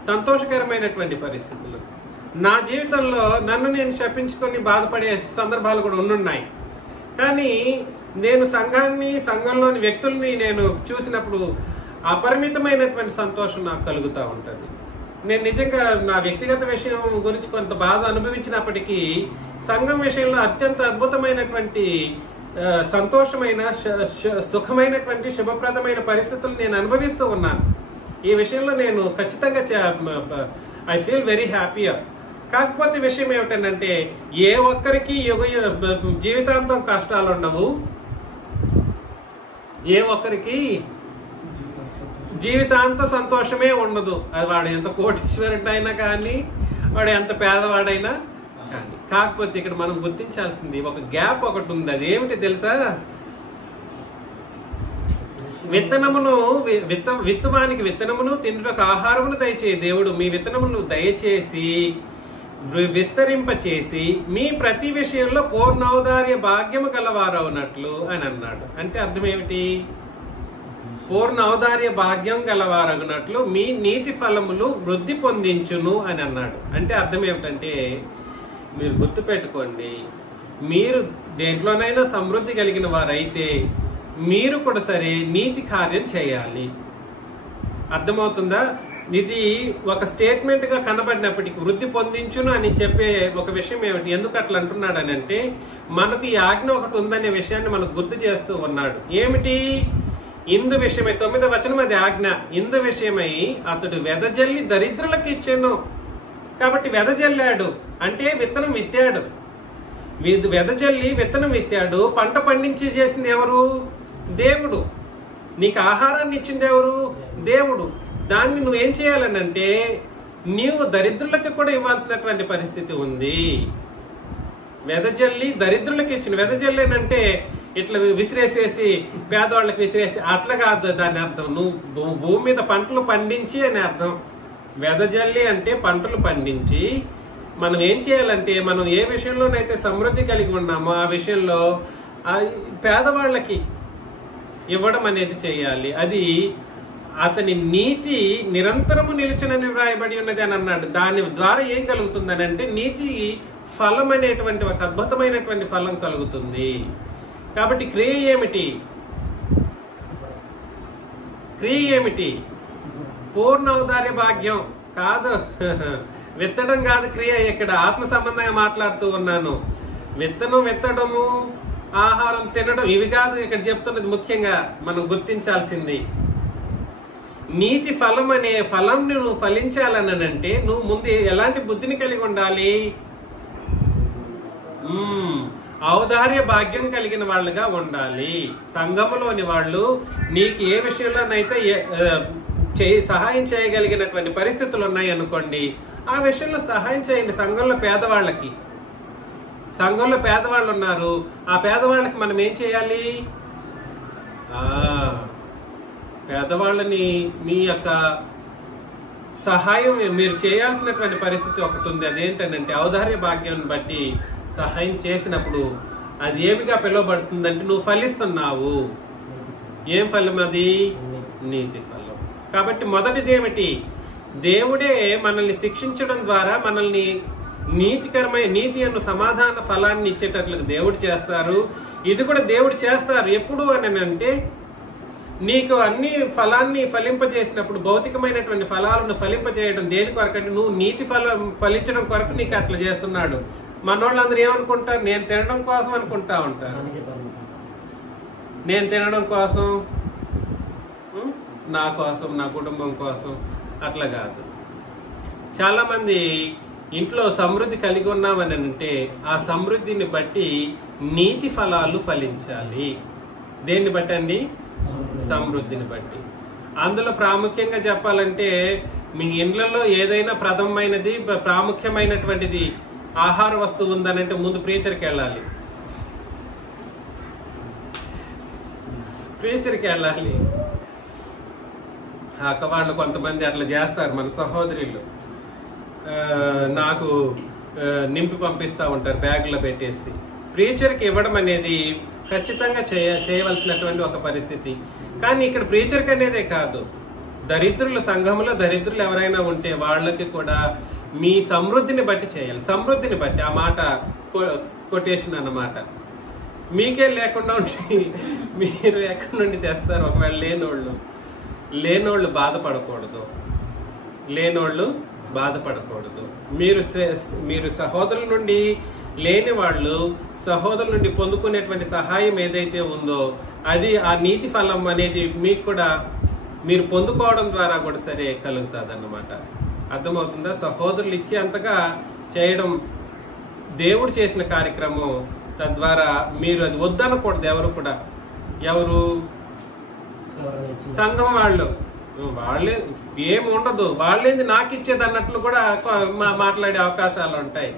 సంతోషకరమైనటువంటి పరిస్థితులు. నా జీవితంలో నన్ను నేను శపించుకొని బాధపడే సందర్భాలు కూడా ఉన్నాయి. కానీ నేను సంఘంలోని వ్యక్తుల్ని నేను చూసినప్పుడు అపరిమితమైనటువంటి సంతోషం నాకు కలుగుతూ ఉంటుంది. నేను నిజంగా నా వ్యక్తిగత విషయం గురించి కొంత బాధ అనుభవించినప్పటికీ సంఘం విషయంలో అత్యంత అద్భుతమైన సంతోషమైన సుఖమైనటువంటి శుభప్రదమైన పరిస్థితులు నేను అనుభవిస్తూ ఉన్నాను. ఈ విషయంలో నేను ఖచ్చితంగా ఐ ఫీల్ వెరీ హ్యాపీయర్. కాకపోతే విషయం ఏమిటంటే ఏ ఒక్కరికి జీవితాంతం కష్టాలు ఉండవు, ఏ ఒక్కరికి జీవితాంత సంతోషమే ఉండదు. అది వాడు ఎంత కోటీశ్వరుడైనా కానీ, వాడు ఎంత పేదవాడైనా కానీ. కాకపోతే ఇక్కడ మనం గుర్తించాల్సింది ఒక గ్యాప్ ఒకటి ఉంది. అదేమిటి తెలుసా? విత్తువానికి విత్తనమును తిండుటకు ఆహారమును దయచేయి దేవుడు మీ విత్తనమును దయచేసి విస్తరింపచేసి మీ ప్రతి విషయంలో పూర్ణౌదార్య భాగ్యము గలవారవునట్లు అని అన్నాడు. అంటే అర్థం ఏమిటి? పూర్ణ ఔదార్య భాగ్యం గలవారగునట్లు మీ నీతి ఫలములు వృద్ధి పొందించును అని అన్నాడు. అంటే అర్థం ఏమిటంటే, మీరు గుర్తు పెట్టుకోండి, మీరు దేంట్లోనైనా సమృద్ధి కలిగిన వారైతే మీరు కూడా సరే నీతి కార్యం చేయాలి. అర్థమవుతుందా? ఇది ఒక స్టేట్మెంట్ గా కనబడినప్పటికీ వృద్ధి పొందించును అని చెప్పే ఒక విషయం ఏమిటి? ఎందుకు అట్లా అంటున్నాడు అంటే, మనకు ఈ ఆజ్ఞ ఒకటి ఉందనే విషయాన్ని మనకు గుర్తు చేస్తూ ఉన్నాడు. ఏమిటి? ఇందు విషయమై 9వ వచనం అది ఆజ్ఞ. ఇందు విషయమై అతడు వెదజల్లి దరిద్రులకు ఇచ్చాను. కాబట్టి వెదజల్లాడు అంటే విత్తనం విత్తాడు. వెదజల్లి విత్తనం విత్తాడు. పంట పండించి చేసింది ఎవరు? దేవుడు. నీకు ఆహారాన్ని ఇచ్చింది ఎవరు? దేవుడు. దాన్ని నువ్వేం చేయాలనంటే నీవు దరిద్రులకు కూడా ఇవ్వాల్సినటువంటి పరిస్థితి ఉంది. వెదజల్లి దరిద్రులకు ఇచ్చిన. వెదజల్లేనంటే ఇట్లా విసిరేసేసి పేదవాళ్ళకి విసిరేసి అట్లా కాదు దాని అర్థం. నువ్వు భూమి మీద పంటలు పండించి అని అర్థం. వెదజల్లి అంటే పంటలు పండించి మనం ఏం చేయాలంటే, మనం ఏ విషయంలోనైతే సమృద్ధి కలిగి ఉన్నామో ఆ విషయంలో పేదవాళ్ళకి ఇవ్వడం అనేది చేయాలి. అది అతని నీతి నిరంతరము నిలుచునని వ్రాయబడి ఉన్నది అని అన్నాడు. దాని ద్వారా ఏం కలుగుతుందని అంటే నీతి ఫలం అనేటువంటి ఒక అద్భుతమైనటువంటి ఫలం కలుగుతుంది. కాబట్టి క్రియ ఏమిటి? క్రియ ఏమిటి? పూర్ణ ఔదార్య భాగ్యం కాదు, విత్తడం కాదు క్రియ. ఇక్కడ ఆత్మ సంబంధంగా మాట్లాడుతూ ఉన్నాను. విత్తనం విత్తడము, ఆహారం తినడం ఇవి కాదు ఇక్కడ చెప్తున్నది. ముఖ్యంగా మనం గుర్తించాల్సింది నీతి ఫలం అనే ఫలం నువ్వు ఫలించాలనంటే నువ్వు ముందు ఎలాంటి బుద్ధిని కలిగి ఉండాలి? ఔదార్య భాగ్యం కలిగిన వాళ్ళుగా ఉండాలి. సంఘములోని వాళ్ళు నీకు ఏ విషయంలోనైతే సహాయం చేయగలిగినటువంటి పరిస్థితులు ఉన్నాయి అనుకోండి, ఆ విషయంలో సహాయం చేయండి. సంఘంలో పేదవాళ్ళకి, సంఘంలో పేదవాళ్ళు ఉన్నారు, ఆ పేదవాళ్ళకి మనం ఏం చేయాలి? పేదవాళ్ళని మీ యొక్క సహాయం మీరు చేయాల్సినటువంటి పరిస్థితి ఒకటి ఉంది. అదేంటంటే ఔదార్య భాగ్యాన్ని బట్టి సహాయం చేసినప్పుడు అది ఏమిగా పిలువబడుతుందంటే నువ్వు ఫలిస్తున్నావు. ఏం ఫలం అది? నీతి ఫలం. కాబట్టి మొదటిది ఏమిటి? దేవుడే మనల్ని శిక్షించడం ద్వారా మనల్ని నీతి అను సమాధాన ఫలాన్ని ఇచ్చేటట్లు దేవుడు చేస్తారు. ఇది కూడా దేవుడు చేస్తారు. ఎప్పుడు అని అంటే నీకు అన్ని ఫలాన్ని ఫలింపజేసినప్పుడు, భౌతికమైనటువంటి ఫలాలను ఫలింపజేయడం దేని కొరకంటే నువ్వు నీతి ఫలించడం కొరకు నీకు అట్లా చేస్తున్నాడు. మనోళ్ళందరూ ఏమనుకుంటారు? నేను తినడం కోసం అనుకుంటా ఉంటారు. నేను తినడం కోసం, నా కోసం, నా కుటుంబం కోసం అట్లా కాదు. చాలా మంది ఇంట్లో సమృద్ధి కలిగి ఉన్నామని అంటే ఆ సమృద్ధిని బట్టి నీతి ఫలాలు ఫలించాలి. దేన్ని బట్టి అండి? సమృద్ధిని బట్టి. అందులో ప్రాముఖ్యంగా చెప్పాలంటే మీ ఇండ్లలో ఏదైనా ప్రథమమైనది, ప్రాముఖ్యమైనటువంటిది ఆహార వస్తువు ఉందనంటే ముందు ప్రీచర్కి వెళ్ళాలి. ప్రీచర్కి వెళ్ళాలి. అక్కవాళ్ళు కొంతమంది అట్లా చేస్తారు. మన సహోదరులు నాకు నింపి పంపిస్తూ ఉంటారు బ్యాగులో పెట్టేసి. ప్రీచర్కి ఇవ్వడం అనేది ఖచ్చితంగా చేయవలసినటువంటి ఒక పరిస్థితి. కానీ ఇక్కడ ప్రీచర్కి అనేదే కాదు, దరిద్రులు, సంఘంలో దరిద్రులు ఎవరైనా ఉంటే వాళ్ళకి కూడా మీ సమృద్ధిని బట్టి చేయాలి. సమృద్ధిని బట్టి, ఆ మాట కొటేషన్ అన్నమాట. మీకే లేకుండా ఉంటే మీరు ఎక్కడి నుండి తెస్తారు? ఒకవేళ లేనోళ్ళు బాధపడకూడదు. మీరు సహోదరుల నుండి లేని వాళ్ళు సహోదరుల నుండి పొందుకునేటువంటి సహాయం ఏదైతే ఉందో అది ఆ నీతి ఫలం అనేది మీకు కూడా మీరు పొందుకోవడం ద్వారా కూడా సరే కలుగుతుంది అన్నమాట. అర్థమవుతుందా? సహోదరులు ఇచ్చేంతగా చేయడం దేవుడు చేసిన కార్యక్రమం. తద్వారా మీరు అది వద్దనకూడదు. ఎవరు సంఘం వాళ్ళే ఏముండదు, వాళ్ళేంది నాకు ఇచ్చేది అన్నట్లు కూడా మాట్లాడే అవకాశాలు ఉంటాయి.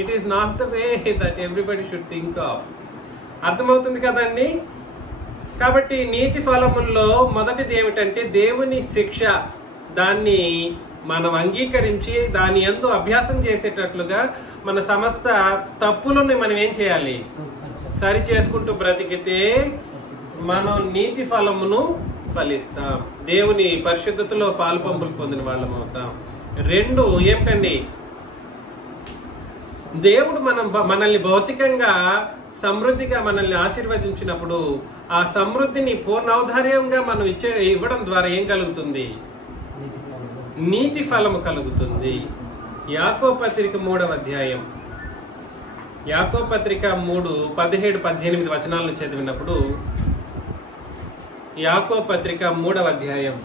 It is not the way that everybody should think of. అర్థమవుతుంది కదండి? కాబట్టి నీతి ఫలముల్లో మొదటిది ఏమిటంటే దేవుని శిక్ష. దాన్ని మనం అంగీకరించి దాని యందు అభ్యాసం చేసేటట్లుగా మన సమస్త తప్పులను మనం ఏం చేయాలి? సరి చేసుకుంటూ బ్రతికితే మనం నీతి ఫలమును ఫలిస్తాం. దేవుని పరిశుద్ధతలో పాలుపంపులు పొందిన వాళ్ళం అవుతాం. 2 ఏమిటండి? దేవుడు మనల్ని భౌతికంగా సమృద్ధిగా మనల్ని ఆశీర్వదించినప్పుడు ఆ సమృద్ధిని పూర్ణౌదార్యంగా మనం ఇవ్వడం ద్వారా ఏం కలుగుతుంది? నీతి ఫలము కలుగుతుంది. యాకోబు పత్రిక 3వ అధ్యాయం, యాకోబు పత్రిక 3:17-18 వచనాలను చదివినప్పుడు, యాకోబు పత్రిక 3వ అధ్యాయం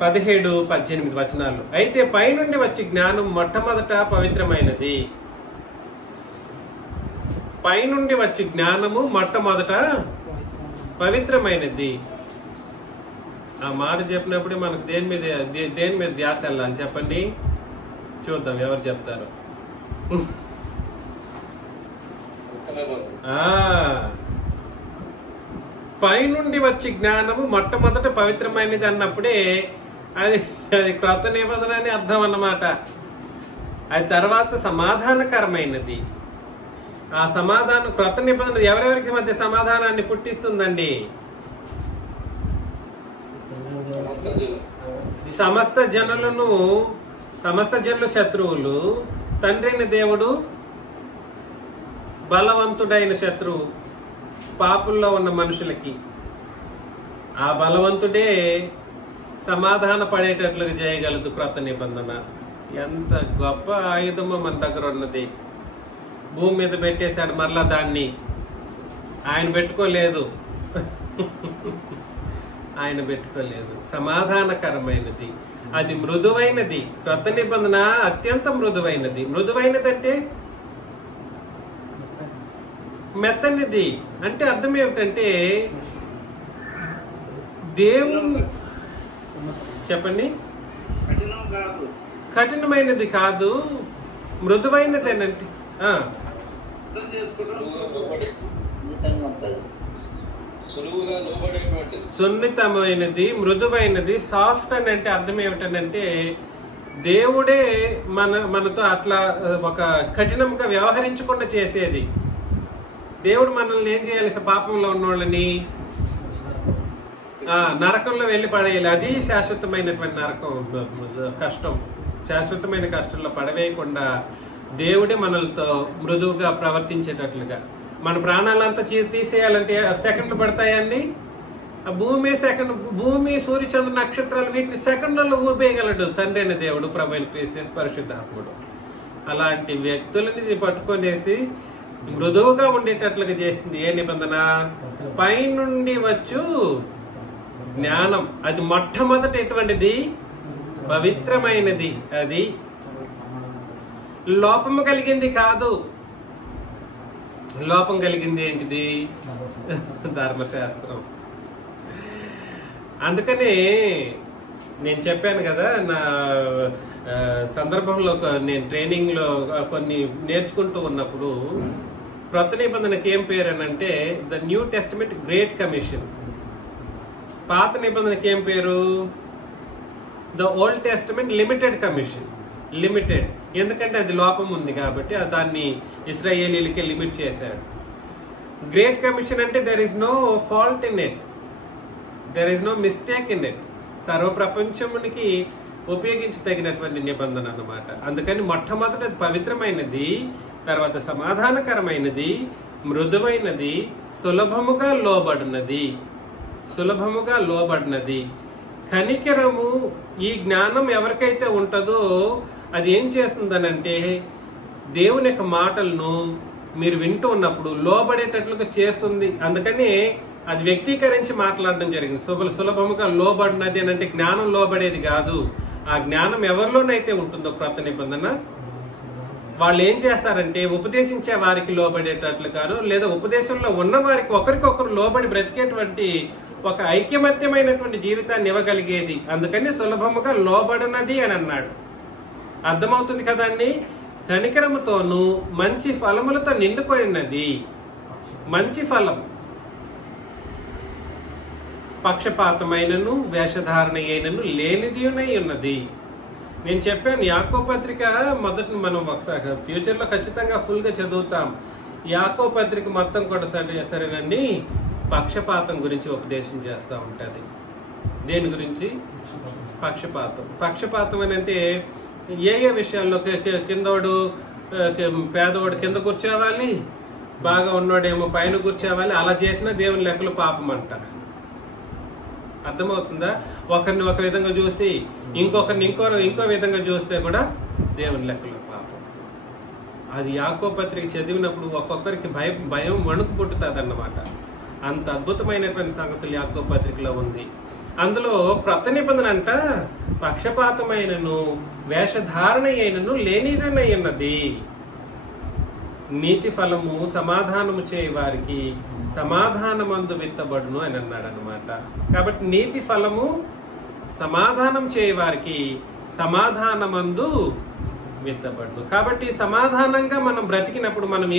17-18 వచనాలు. అయితే పైనుండి వచ్చి జ్ఞానం మొట్టమొదట పవిత్రమైనది. పైనుండి వచ్చి జ్ఞానము మొట్టమొదట పవిత్రమైనది. ఆ మాట చెప్పినప్పుడే మనకు దేని మీద ధ్యాస వెళ్ళాలి చెప్పండి? చూద్దాం ఎవరు చెప్తారు. పైనుండి వచ్చి జ్ఞానము మొట్టమొదట పవిత్రమైనది అన్నప్పుడే అది క్రొత్త నిబంధన అని అర్థం అన్నమాట. అది తర్వాత సమాధానకరమైనది. ఆ సమాధానం, క్రొత్త నిబంధన ఎవరెవరికి మధ్య సమాధానాన్ని పుట్టిస్తుందండి? సమస్త జనులు శత్రువులు, తండ్రిని దేవుడు బలవంతుడైన శత్రువు పాపుల్లో ఉన్న మనుషులకి. ఆ బలవంతుడే సమాధాన పడేటట్లుగా చేయగలదు క్రొత్త నిబంధన. ఎంత గొప్ప ఆయుధమో మన దగ్గర ఉన్నది. భూమి మీద పెట్టేశాడు, మరలా దాన్ని ఆయన పెట్టుకోలేదు. సమాధానకరమైనది, అది మృదువైనది. క్రొత్త నిబంధన అత్యంత మృదువైనది. మృదువైనది అంటే మెత్తనిది. అంటే అర్థం ఏమిటంటే దేవుని చెప్పండి, కఠినమైనది కాదు, మృదువైనది అంటే సున్నితమైనది, మృదువైనది. సాఫ్ట్ అని అంటే అర్థం ఏమిటంటే దేవుడే మనతో అట్లా ఒక కఠినంగా వ్యవహరించకుండా చేసేది. దేవుడు మనల్ని ఏం చేయాలి? పాపంలో ఉన్న వాళ్ళని నరకంలో వెళ్లి పడేయాలి. అది శాశ్వతమైనటువంటి నరకం, కష్టం. శాశ్వతమైన కష్టంలో పడవేయకుండా దేవుడే మనలతో మృదువుగా ప్రవర్తించేటట్లుగా. మన ప్రాణాలంతా తీసేయాలంటే సెకండ్లు పడతాయండి. భూమి సూర్యచంద్ర నక్షత్రాలు వీటిని సెకండ్లలో ఊపేయగలడు తండ్రి అయిన దేవుడు, ప్రభు అయిన క్రీస్తు పరిశుద్ధాత్ముడు. అలాంటి వ్యక్తులని పట్టుకొనేసి మృదువుగా ఉండేటట్లుగా చేసింది ఏ నిబంధన? పైనుండి వచ్చు జ్ఞానం. అది మొట్టమొదట ఎటువంటిది? పవిత్రమైనది. అది లోపము కలిగింది కాదు. లోపం కలిగింది ఏంటిది? ధర్మశాస్త్రం. అందుకనే నేను చెప్పాను కదా, నా సందర్భంలో నేను ట్రైనింగ్ లో కొన్ని నేర్చుకుంటూ ఉన్నప్పుడు క్రొత్త నిబంధనకి ఏం పేరు అని అంటే the new testament great commission. పాత నిబంధనకి ఏం పేరు? The old testament limited commission. Limited ఎందుకంటే అది లోపం ఉంది కాబట్టి దాన్ని ఇశ్రాయేలీలకే లిమిట్ చేశాడు. గ్రేట్ కమిషన్ అంటే there is no fault in it, there is no mistake in it. సర్వ ప్రపంచమునికి ఉపయోగించదగినటువంటి నిబంధన అన్నమాట. అందుకని మొట్టమొదట పవిత్రమైనది, తర్వాత సమాధానకరమైనది, మృదువైనది, సులభముగా లోబడినది. కనికరము, ఈ జ్ఞానం ఎవరికైతే ఉంటుందో అది ఏం చేస్తుందనంటే దేవుని యొక్క మాటలను మీరు వింటూ ఉన్నప్పుడు లోబడేటట్లుగా చేస్తుంది. అందుకని అది వ్యక్తీకరించి మాట్లాడడం జరిగింది. సులభముగా లోబడినది అని అంటే జ్ఞానం లోబడేది కాదు. ఆ జ్ఞానం ఎవరిలోనైతే ఉంటుందో క్రొత్త నిబంధన, వాళ్ళు ఏం చేస్తారంటే ఉపదేశించే వారికి లోబడేటట్లు కాదు, లేదా ఉపదేశంలో ఉన్న వారికి ఒకరికొకరు లోబడి బ్రతికేటువంటి ఒక ఐక్యమత్యమైనటువంటి జీవితాన్ని ఇవ్వగలిగేది. అందుకని సులభముగా లోబడినది అని అన్నాడు. అర్థమవుతుంది కదండి. కనికరముతోను మంచి ఫలములతో నిండుకొనినది. మంచి ఫలం పక్షపాతమైనను వేషధారణ అయినను లేనిదియునై ఉన్నది. నేను చెప్పాను యాకోబు పత్రిక మొదట మనం ఒకసారి ఫ్యూచర్ లో ఖచ్చితంగా ఫుల్ గా చదువుతాం. యాకోబు పత్రిక మొత్తం కూడా సరేనండి పక్షపాతం గురించి ఉపదేశం చేస్తూ ఉంటది. దేని గురించి? పక్షపాతం అని అంటే ఏ విషయాల్లో కిందోడు పేదవాడు కింద కూర్చోవాలి, బాగా ఉన్నోడేమో పైన కూర్చోవాలి. అలా చేసినా దేవుని లెక్కలు పాపం అంట. అర్థమవుతుందా? ఒకరిని ఒక విధంగా చూసి ఇంకొకరిని ఇంకో విధంగా చూస్తే కూడా దేవుని లెక్కలు పాపం. అది యాకోబు పత్రిక చదివినప్పుడు ఒక్కొక్కరికి భయం వణుకు పుట్టుతుంది అన్నమాట. అంత అద్భుతమైనటువంటి సంగతులు యాకోబు పత్రికలో ఉంది. అందులో క్రొత్త నిబంధన అంట పక్షపాతమైనను వేషధారణ అయినను లేనిదనై ఉన్నది. నీతి ఫలము సమాధానము చేయ వారికి సమాధానమందు విత్తబడును అని అన్నాడు అనమాట. కాబట్టి నీతి ఫలము సమాధానం చేయ వారికి సమాధానమందు విత్తబడును. కాబట్టి సమాధానంగా మనం బ్రతికినప్పుడు మనం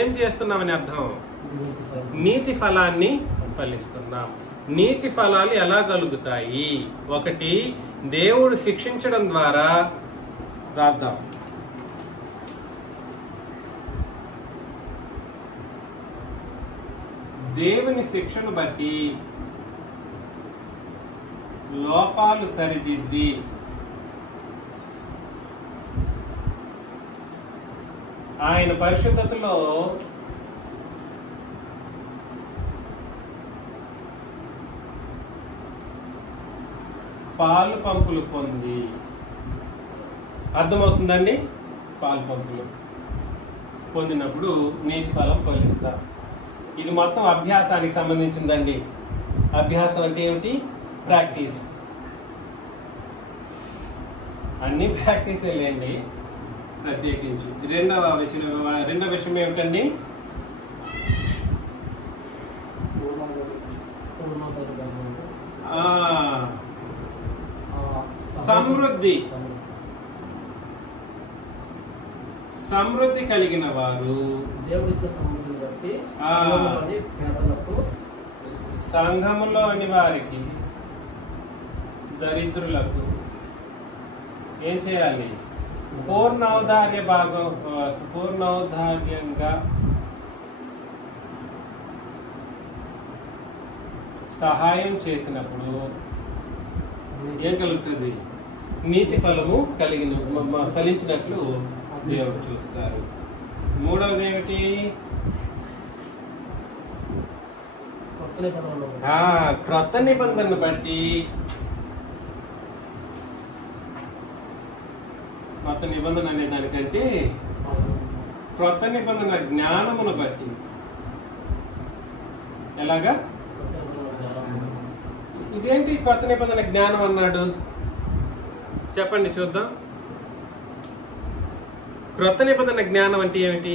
ఏం చేస్తున్నామని అర్థం? నీతి ఫలాన్ని ఫలిస్తున్నాం. నీతి ఫలాలు ఎలా కలుగుతాయి? ఒకటి, దేవుడు శిక్షించడం ద్వారా. రాద్దాం. దేవుని శిక్షను బట్టి లోపాలు సరిదిద్ది ఆయన పరిశుద్ధతలో పాలు పంపులు పొంది. అర్థమవుతుందండి? పాలు పంపులు పొందినప్పుడు నీతి ఫలం ఫలిస్తా. ఇది మొత్తం అభ్యాసానికి సంబంధించిందండి. అభ్యాసం అంటే ఏమిటి? ప్రాక్టీస్. అన్ని ప్రాక్టీసే లేండి. ప్రత్యేకించి రెండవ విషయం ఏమిటండి? సమృద్ధి కలిగిన వారు సంఘములోని వారికి, దరిద్రులకు ఏం చేయాలి? పూర్ణౌదార్య భాగం, పూర్ణౌదార్యంగా సహాయం చేసినప్పుడు ఏం కలుగుతుంది? నీతి ఫలము ఫలించినట్లు దేవుడు చూస్తారు. మూడవది ఏమిటి? క్రొత్త నిబంధనను బట్టి, కొత్త నిబంధన అనే దానికంటే క్రొత్త నిబంధన జ్ఞానమును బట్టి. ఎలాగా? ఇదేంటి కొత్త నిబంధన జ్ఞానం అన్నాడు? చెప్పండి చూద్దాం. క్రొత్త నిబంధన జ్ఞానం అంటే ఏమిటి?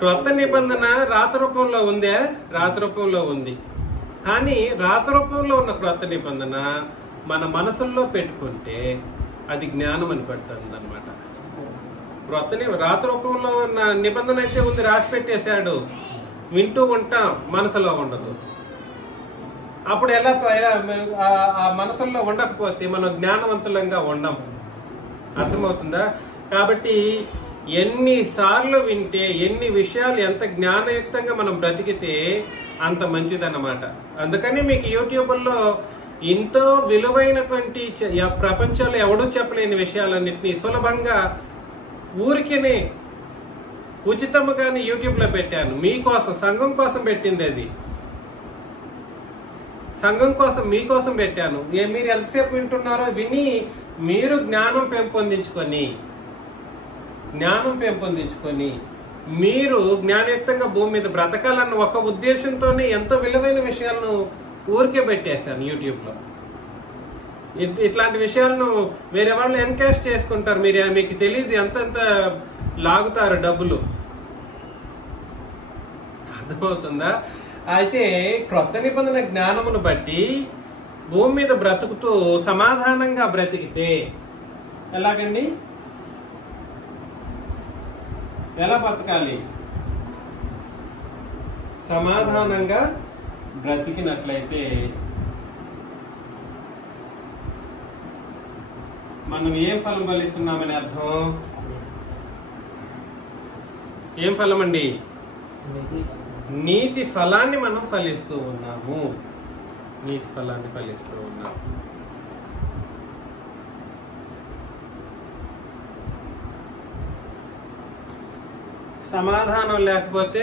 క్రొత్త నిబంధన రాత రూపంలో ఉందే? రాత రూపంలో ఉంది. కానీ రాత రూపంలో ఉన్న క్రొత్త నిబంధన మన మనసుల్లో పెట్టుకుంటే అది జ్ఞానం అని పెడుతుంది అనమాట. రాత రూపంలో ఉన్న నిబంధన అయితే ఉంది, రాసి పెట్టేశాడు, వింటూ ఉంటాం, మనసులో ఉండదు. అప్పుడు ఎలా ఆ మనసుల్లో ఉండకపోతే మనం జ్ఞానవంతులంగా ఉండం. అర్థమవుతుందా? కాబట్టి ఎన్నిసార్లు వింటే, ఎన్ని విషయాలు ఎంత జ్ఞానయుక్తంగా మనం బ్రతికితే అంత మంచిదన్నమాట. అందుకని మీకు యూట్యూబ్లో ఎంతో విలువైనటువంటి ప్రపంచంలో ఎవడూ చెప్పలేని విషయాలన్నింటినీ సులభంగా ఊరికేనే ఉచితంగానే యూట్యూబ్లో పెట్టాను. మీకోసం, సంఘం కోసం పెట్టింది అది. సంఘం కోసం, మీకోసం పెట్టాను. మీరు ఎంతసేపు వింటున్నారో విని మీరు జ్ఞానం పెంపొందించుకొని మీరు జ్ఞానయుక్తంగా భూమి మీద బ్రతకాలన్న ఒక ఉద్దేశంతోనే ఎంతో విలువైన విషయాలను ఊరికే పెట్టేశాను యూట్యూబ్లో. ఇట్లాంటి విషయాలను వేరే వాళ్ళు ఎన్కాష్ చేసుకుంటారు. మీకు తెలియదు ఎంతెంత లాగుతారు డబ్బులు. అర్థమవుతుందా? అయితే క్రొత్త నిబంధన జ్ఞానమును బట్టి భూమి మీద బ్రతుకుతూ సమాధానంగా బ్రతికితే ఎలాగండి? ఎలా బ్రతకాలి? సమాధానంగా బ్రతికినట్లయితే మనం ఏం ఫలం ఫలిస్తున్నామని అర్థం? ఏం ఫలం అండి? నీతి ఫలాన్ని మనం ఫలిస్తూ ఉన్నాము. నీతి ఫలాన్ని ఫలిస్తూ ఉన్నాము. సమాధానం లేకపోతే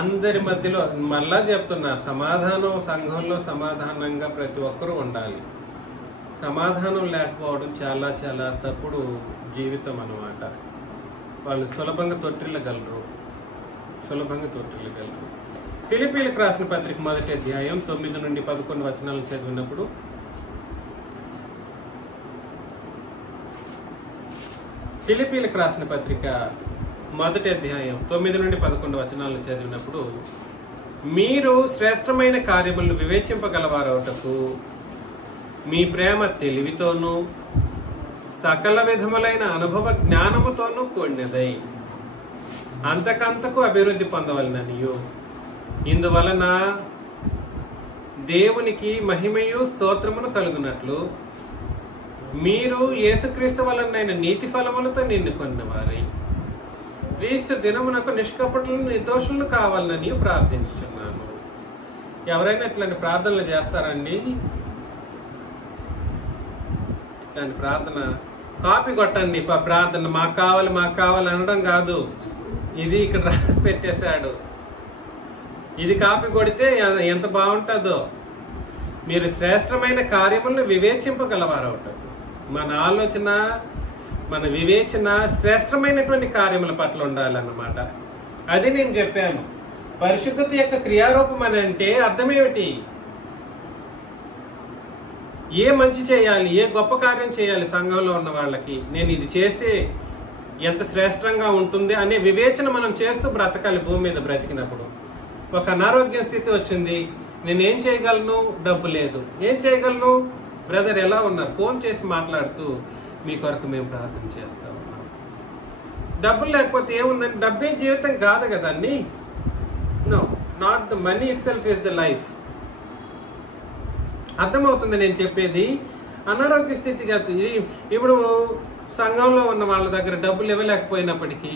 అందరి మధ్యలో, మళ్ళా చెప్తున్నా, సమాధానం సంఘంలో సమాధానంగా ప్రతి ఒక్కరూ ఉండాలి. సమాధానం లేకపోవడం చాలా చాలా తప్పుడు జీవితం అన్నమాట. వాళ్ళు సులభంగా తొట్టిల్లగలరు. ఫిలిప్పీలకు రాసిన పత్రిక 1వ అధ్యాయం 9 నుండి 11 వచనాలను చదివినప్పుడు, ఫిలిప్పీలకు రాసిన పత్రిక 1వ అధ్యాయం 9 నుండి 11 వచనాలను చదివినప్పుడు, మీరు శ్రేష్టమైన కార్యములను వివేచింపగలవారవుటకు మీ ప్రేమ తెలివితోనూ సకల విధములైన అనుభవ జ్ఞానముతోనూ కూడినదై అంతకంతకు అభివృద్ధి పొందవలననియు, ఇందువలన దేవునికి మహిమయు స్తోత్రమును కలుగునట్లు మీరు యేసుక్రీస్తు వలనైన నీతి ఫలములతో నిండుకొన్నవారై క్రీస్తు దినమునకు నిష్కపటులను నిర్దోషులను కావాలని ప్రార్థించుచున్నాను. ఎవరైనా ఇట్లాంటి ప్రార్థనలు చేస్తారండి? ఇట్లాంటి ప్రార్థన కాపీ కొట్టండి. ప్రార్థన మాకు కావాలి అనడం కాదు. ఇది ఇక్కడ రాసి పెట్టేశాడు. ఇది కాపీ కొడితే ఎంత బాగుంటుందో. మీరు శ్రేష్టమైన కార్యములను వివేచింపగలవారవుతారు. మన ఆలోచన, మన వివేచన శ్రేష్టమైనటువంటి కార్యముల పట్ల ఉండాలన్నమాట. అది నేను చెప్పాను. పరిశుద్ధత యొక్క క్రియారూపం అని అంటే అర్థమేమిటి? ఏ మంచి చేయాలి, ఏ గొప్ప కార్యం చేయాలి సంఘంలో ఉన్న వాళ్ళకి, నేను ఇది చేస్తే ఎంత శ్రేష్టంగా ఉంటుంది అనే వివేచన మనం చేస్తూ బ్రతకాలి. భూమి మీద బ్రతికినప్పుడు ఒక అనారోగ్య స్థితి వచ్చింది, నేనేం చేయగలను? డబ్బు లేదు. ఏం చేయగలను? బ్రదర్ ఎలా ఉన్నారు? ఫోన్ చేసి మాట్లాడుతూ మీ కొరకు మేము ప్రార్థన చేస్తా ఉన్నాం. డబ్బులు లేకపోతే ఏముందంటే, డబ్బే జీవితం కాదు కదండి. No, not the money itself is the life. అర్థమవుతుంది నేను చెప్పేది. అనారోగ్య స్థితిగతి ఇప్పుడు సంఘంలో ఉన్న వాళ్ళ దగ్గర డబ్బులు ఇవ్వలేకపోయినప్పటికీ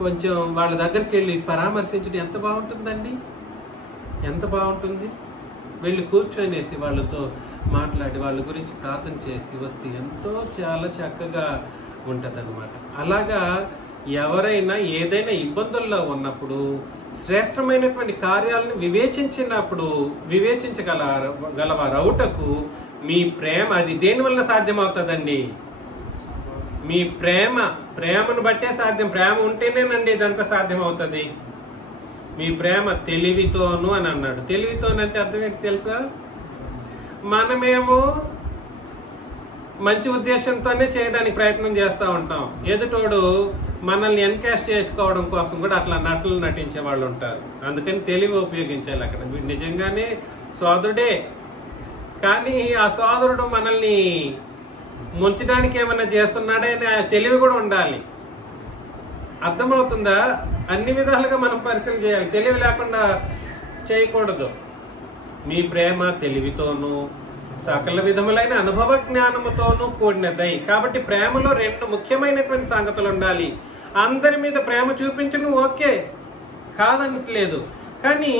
కొంచెం వాళ్ళ దగ్గరికి వెళ్ళి పరామర్శించడం ఎంత బాగుంటుందండి, ఎంత బాగుంటుంది. వెళ్ళి కూర్చొనేసి వాళ్ళతో మాట్లాడి వాళ్ళ గురించి ప్రార్థన చేసి వస్తే ఎంతో చాలా చక్కగా ఉంటుంది అనమాట. అలాగా ఎవరైనా ఏదైనా ఇబ్బందుల్లో ఉన్నప్పుడు శ్రేష్టమైనటువంటి కార్యాలను వివేచించగలవారవుటకు మీ ప్రేమ, అది దేని వల్ల సాధ్యమవుతుందండి? మీ ప్రేమను బట్టే సాధ్యం. ప్రేమ ఉంటేనేనండి ఇదంతా సాధ్యం అవుతుంది. మీ ప్రేమ తెలివితోను అని అన్నాడు. తెలివితోనంటే అర్థం ఏంటి తెలుసా? మనమేమో మంచి ఉద్దేశంతోనే చేయడానికి ప్రయత్నం చేస్తూ ఉంటాం. ఎదుటోడు మనల్ని ఎన్కాస్ట్ చేసుకోవడం కోసం కూడా అట్లా నటనలు నటించే వాళ్ళు ఉంటారు. అందుకని తెలివి ఉపయోగించాలి. అక్కడ నిజంగానే సోదరుడే, కానీ ఆ సోదరుడు మనల్ని ముంచడానికి ఏమన్నా చేస్తున్నాడే అని తెలివి కూడా ఉండాలి. అర్థమవుతుందా? అన్ని విధాలుగా మనం పరిశీలన చేయాలి. తెలివి లేకుండా చేయకూడదు. మీ ప్రేమ తెలివితోనూ సకల విధములైన అనుభవ జ్ఞానముతోనూ కూడినదై. కాబట్టి ప్రేమలో రెండు ముఖ్యమైనటువంటి సంగతులు ఉండాలి. అందరి మీద ప్రేమ చూపించడం ఓకే, కాదనట్లేదు. కానీ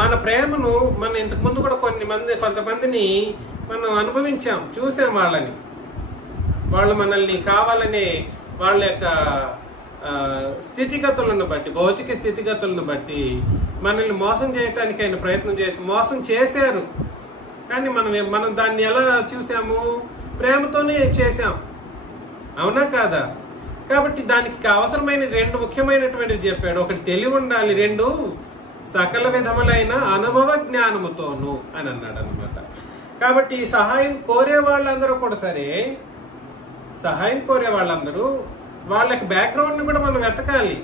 మన ప్రేమను మనం ఇంతకు ముందు కూడా కొంతమందిని మనం అనుభవించాం, చూసాం. వాళ్ళు మనల్ని కావాలనే వాళ్ళ యొక్క స్థితిగతులను బట్టి, భౌతిక స్థితిగతులను బట్టి మనల్ని మోసం చేయటానికి ఆయన ప్రయత్నం చేసి మోసం చేశారు. కానీ మనం దాన్ని ఎలా చూసాము? ప్రేమతోనే చేశాం. అవునా కాదా? కాబట్టి దానికి అవసరమైన రెండు ముఖ్యమైనటువంటివి చెప్పాడు. ఒకటి తెలివి ఉండాలి, రెండు సకల విధములైన అనుభవ జ్ఞానముతోను అని అన్నాడు అనమాట. కాబట్టి సహాయం కోరే వాళ్ళందరూ కూడా సరే, సహాయం కోరే వాళ్ళందరూ వాళ్ళకి బ్యాక్గ్రౌండ్ ని కూడా మనం వెతకాలి.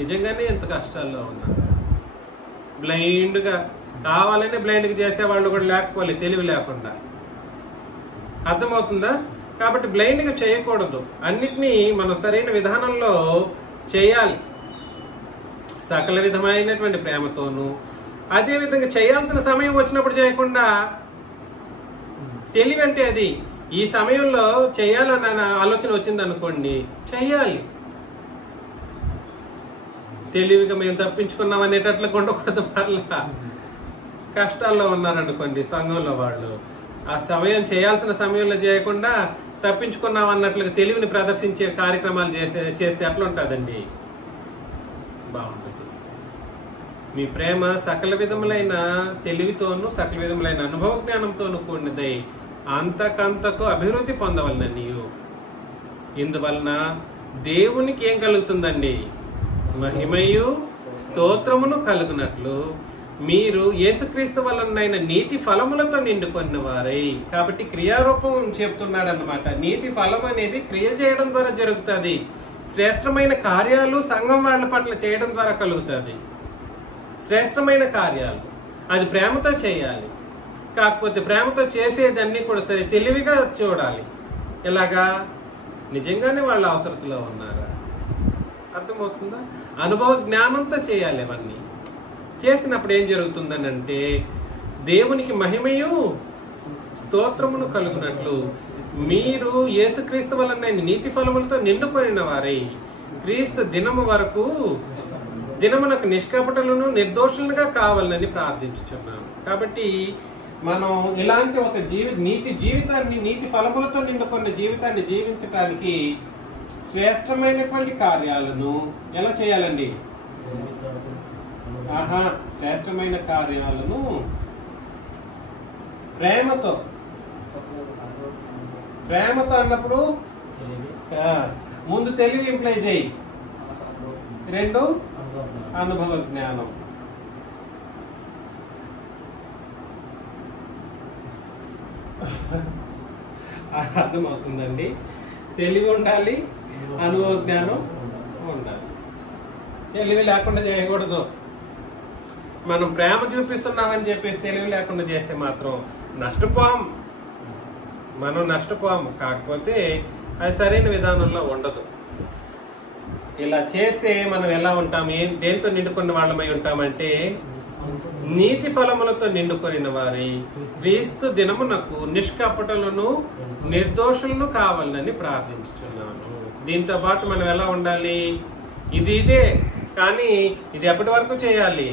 నిజంగానే ఎంత కష్టాల్లో ఉన్నారు, బ్లైండ్ గా కావాలని బ్లైండ్ గా చేసే వాళ్ళు కూడా లేకపోవాలి, తెలివి లేకుండా. అర్థమవుతుందా? కాబట్టి బ్లైండ్ గా చేయకూడదు. అన్నిటినీ మనం సరైన విధానంలో చేయాలి, సకల విధమైనటువంటి ప్రేమతోనూ. అదే విధంగా చేయాల్సిన సమయం వచ్చినప్పుడు చేయకుండా, తెలివి అంటే అది ఈ సమయంలో చేయాలన్న ఆలోచన వచ్చింది అనుకోండి, చెయ్యాలి. తెలివిగా మేము తప్పించుకున్నాం అనేటట్లు ఉండకూడదు. మరలా కష్టాల్లో ఉన్నారనుకోండి సంఘంలో వాళ్ళు, ఆ సమయం చేయాల్సిన సమయంలో చేయకుండా తప్పించుకున్నాం అన్నట్లుగా తెలివిని ప్రదర్శించే కార్యక్రమాలు చేస్తే ఎట్లా ఉంటుందండి? బాగుంటుంది. మీ ప్రేమ సకల విధములైన తెలివితోనూ సకల విధములైన అనుభవ జ్ఞానంతోనూ కూడినదై అంతకంతకు అభివృద్ధి పొందవలనని. ఇందువలన దేవునికి ఏం కలుగుతుందండి? మహిమయు స్తోత్రమును కలుగునట్లు మీరు యేసుక్రీస్తు వలనైన నీతి ఫలములతో నిండుకున్న వారై. కాబట్టి క్రియారూపం చెప్తున్నాడు అన్నమాట. నీతి ఫలం అనేది క్రియ చేయడం ద్వారా జరుగుతుంది. శ్రేష్టమైన కార్యాలు సంఘం వాళ్ళ పట్ల చేయడం ద్వారా కలుగుతుంది. శ్రేష్టమైన కార్యాలు అది ప్రేమతో చేయాలి. కాకపోతే ప్రేమతో చేసేదన్నీ కూడా సరే తెలివిగా చూడాలి. ఎలాగా? నిజంగానే వాళ్ళ అవసరతలో ఉన్నారా? అర్థమవుతుందా? అనుభవ జ్ఞానంతో చేయాలి. అవన్నీ చేసినప్పుడు ఏం జరుగుతుందని అంటే, దేవునికి మహిమయు స్తోత్రమును కలుగునట్లు మీరు యేసుక్రీస్తు వలన నీతి ఫలములతో నిండుకొనిన వారై క్రీస్తు దినమునకు నిష్కపటులను నిర్దోషులుగా కావాలని ప్రార్థించుచున్నాను. కాబట్టి మనం ఇలాంటి ఒక నీతి ఫలములతో నిండుకున్న జీవితాన్ని జీవించటానికి శ్రేష్టమైనటువంటి కార్యాలను ఎలా చేయాలండి? శ్రేష్టమైన కార్యాలను ప్రేమతో అన్నప్పుడు ముందు తెలివి ఇంప్లై చేయి, రెండు అనుభవ జ్ఞానం. అర్థమవుతుందండి? తెలివి ఉండాలి, అనుభవ జ్ఞానం ఉండాలి. తెలివి లేకుండా చేయకూడదు. మనం ప్రేమ చూపిస్తున్నామని చెప్పేసి తెలివి లేకుండా చేస్తే మాత్రం మనం నష్టపోము. కాకపోతే అది సరైన విధానంలో ఉండదు. ఇలా చేస్తే మనం ఎలా ఉంటాం? దేంతో నిండుకున్న వాళ్ళమై ఉంటామంటే నీతి ఫలములతో నిండుకొనిన వారి క్రీస్తు దినమునకు నిష్కపటులను నిర్దోషులను కావాలని ప్రార్థించుచున్నాను. దీంతో పాటు మనం ఎలా ఉండాలి? ఇదే కానీ ఇది ఎప్పటి వరకు చేయాలి?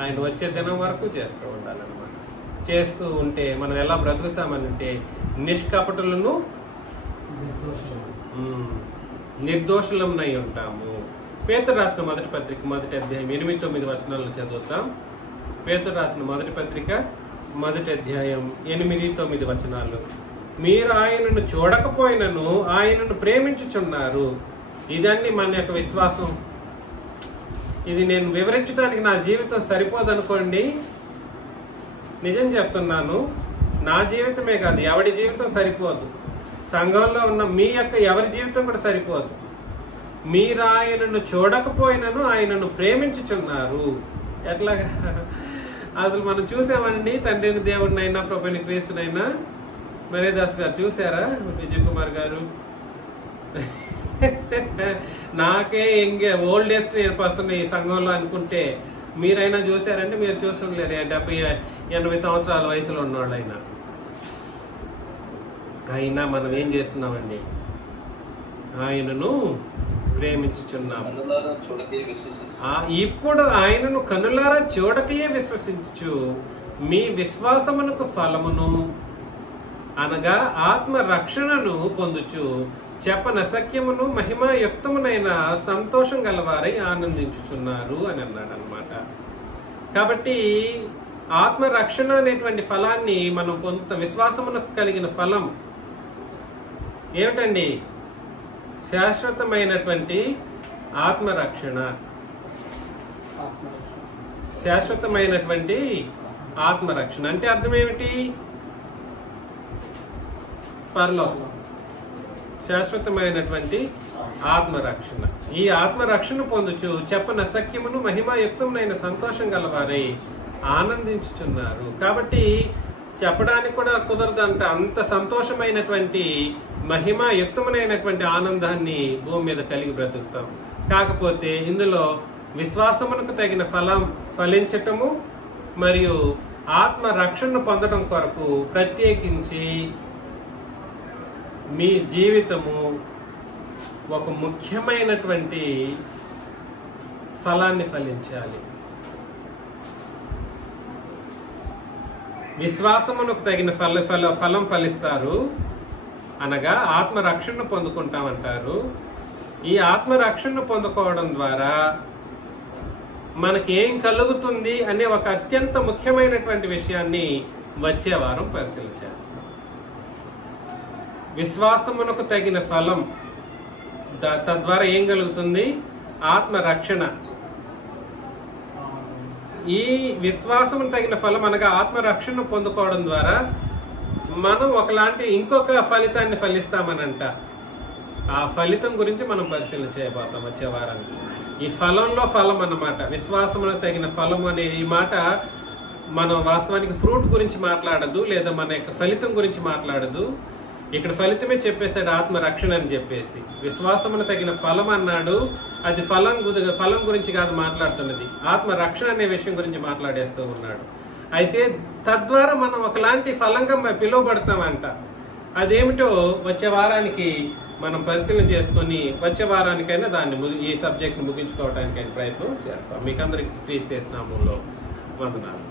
ఆయన వచ్చే దినం వరకు చేస్తూ ఉండాలన్నమాట. చేస్తూ ఉంటే మనం ఎలా బ్రతుకుతామనంటే నిష్కపటులను నిర్దోషులమై ఉంటాము. పేతురు రాసిన మొదటి పత్రిక 1వ అధ్యాయం 8-9 వచనాలను చదువుతాం. పేతురు రాసిన మొదటి పత్రిక 1వ అధ్యాయం 8-9 వచనాలు. మీరు ఆయనను చూడకపోయినను ఆయనను ప్రేమించుచున్నారు. ఇదన్నీ మన యొక్క విశ్వాసం. ఇది నేను వివరించడానికి నా జీవితం సరిపోదనుకోండి. నిజం చెప్తున్నాను, నా జీవితమే కాదు, ఎవరి జీవితం సరిపోదు. సంఘంలో ఉన్న మీ యొక్క ఎవరి జీవితం కూడా సరిపోదు. మీరు ఆయనను చూడకపోయినను ఆయనను ప్రేమించుచున్నారు. ఎట్లాగా? అసలు మనం చూసామండి తండ్రిని దేవుడినైనా ప్రభుని క్రీస్తునైనా. మరేదాస్ గారు చూసారా? విజయ్ కుమార్ గారు నాకే ఓల్డెస్ట్ పర్సన్ ఈ సంఘంలో అనుకుంటే మీరైనా చూసారంటే మీరు చూసుండలేరు. 70-80 సంవత్సరాల వయసులో ఉన్నవాళ్ళు అయినా మనం ఏం చేస్తున్నామండి? ఆయనను ప్రేమించుచున్నాము. ఇప్పుడు ఆయనను కనులారా చూడకయే విశ్వసించు మీ విశ్వాసమునకు ఫలమును అనగా ఆత్మ రక్షణను పొందుచు చెప్పన సఖ్యమును మహిమాయుక్తమునైన సంతోషం గలవారై ఆనందించుచున్నారు అని అన్నాడు అనమాట. కాబట్టి ఆత్మ రక్షణ అనేటువంటి ఫలాన్ని మనం పొందుతాం. విశ్వాసమునకు కలిగిన ఫలం ఏమిటండి? శాశ్వతమైనటువంటి ఆత్మరక్షణ. శాశ్వతమైనటువంటి ఆత్మరక్షణ అంటే అర్థం ఏమిటి? పరలోకం. శాశ్వతమైనటువంటి ఆత్మరక్షణ. ఈ ఆత్మరక్షణ పొందుచు చెప్పన సఖ్యమును మహిమాయుక్తమునైన సంతోషం గలవారై ఆనందించుచున్నారు. కాబట్టి చెప్పడానికి కూడా కుదరదంట. అంత సంతోషమైనటువంటి మహిమాయుక్తమునైనటువంటి ఆనందాన్ని భూమి మీద కలిగి బ్రతుకుతాం. కాకపోతే ఇందులో విశ్వాసమునకు తగిన ఫలం ఫలించటము మరియు ఆత్మ రక్షణను పొందడం కొరకు ప్రత్యేకించి మీ జీవితము ఒక ముఖ్యమైనటువంటి ఫలాన్ని ఫలించాలి. విశ్వాసమునకు తగిన ఫలం ఫలిస్తారు అనగా ఆత్మరక్షణను పొందుకుంటామంటారు. ఈ ఆత్మరక్షణను పొందుకోవడం ద్వారా మనకి ఏం కలుగుతుంది అనే ఒక అత్యంత ముఖ్యమైనటువంటి విషయాన్ని వచ్చే వారం పరిశీలన చేస్తాం. విశ్వాసమునకు తగిన ఫలం, తద్వారా ఏం కలుగుతుంది? ఆత్మరక్షణ. ఈ విశ్వాసమును తగిన ఫలం అనగా ఆత్మరక్షణను పొందుకోవడం ద్వారా మనం ఇంకొక ఫలితాన్ని ఫలిస్తామనంట. ఆ ఫలితం గురించి మనం పరిశీలన చేయబోతాం వచ్చే వారానికి. ఈ ఫలంలో ఫలం అన్నమాట. విశ్వాసమునకు తగిన ఫలం అనే ఈ మాట మనం వాస్తవానికి ఫ్రూట్ గురించి మాట్లాడదు, లేదా మన యొక్క ఫలితం గురించి మాట్లాడదు. ఇక్కడ ఫలితమే చెప్పేశాడు, ఆత్మరక్షణ అని చెప్పేసి. విశ్వాసమును తగిన ఫలం అన్నాడు. అది ఫలం గురించి కాదు మాట్లాడుతున్నది, ఆత్మరక్షణ అనే విషయం గురించి మాట్లాడేస్తూ ఉన్నాడు. అయితే తద్వారా మనం ఒకలాంటి ఫలంగా పిలువబడతామంట. అదేమిటో వచ్చే వారానికి మనం పరిశీలన చేసుకుని వచ్చే వారానికైనా ఈ సబ్జెక్ట్ ముగించుకోవడానికైనా ప్రయత్నం చేస్తాం. మీకందరికి క్రీస్తు నామములో వందనాలు.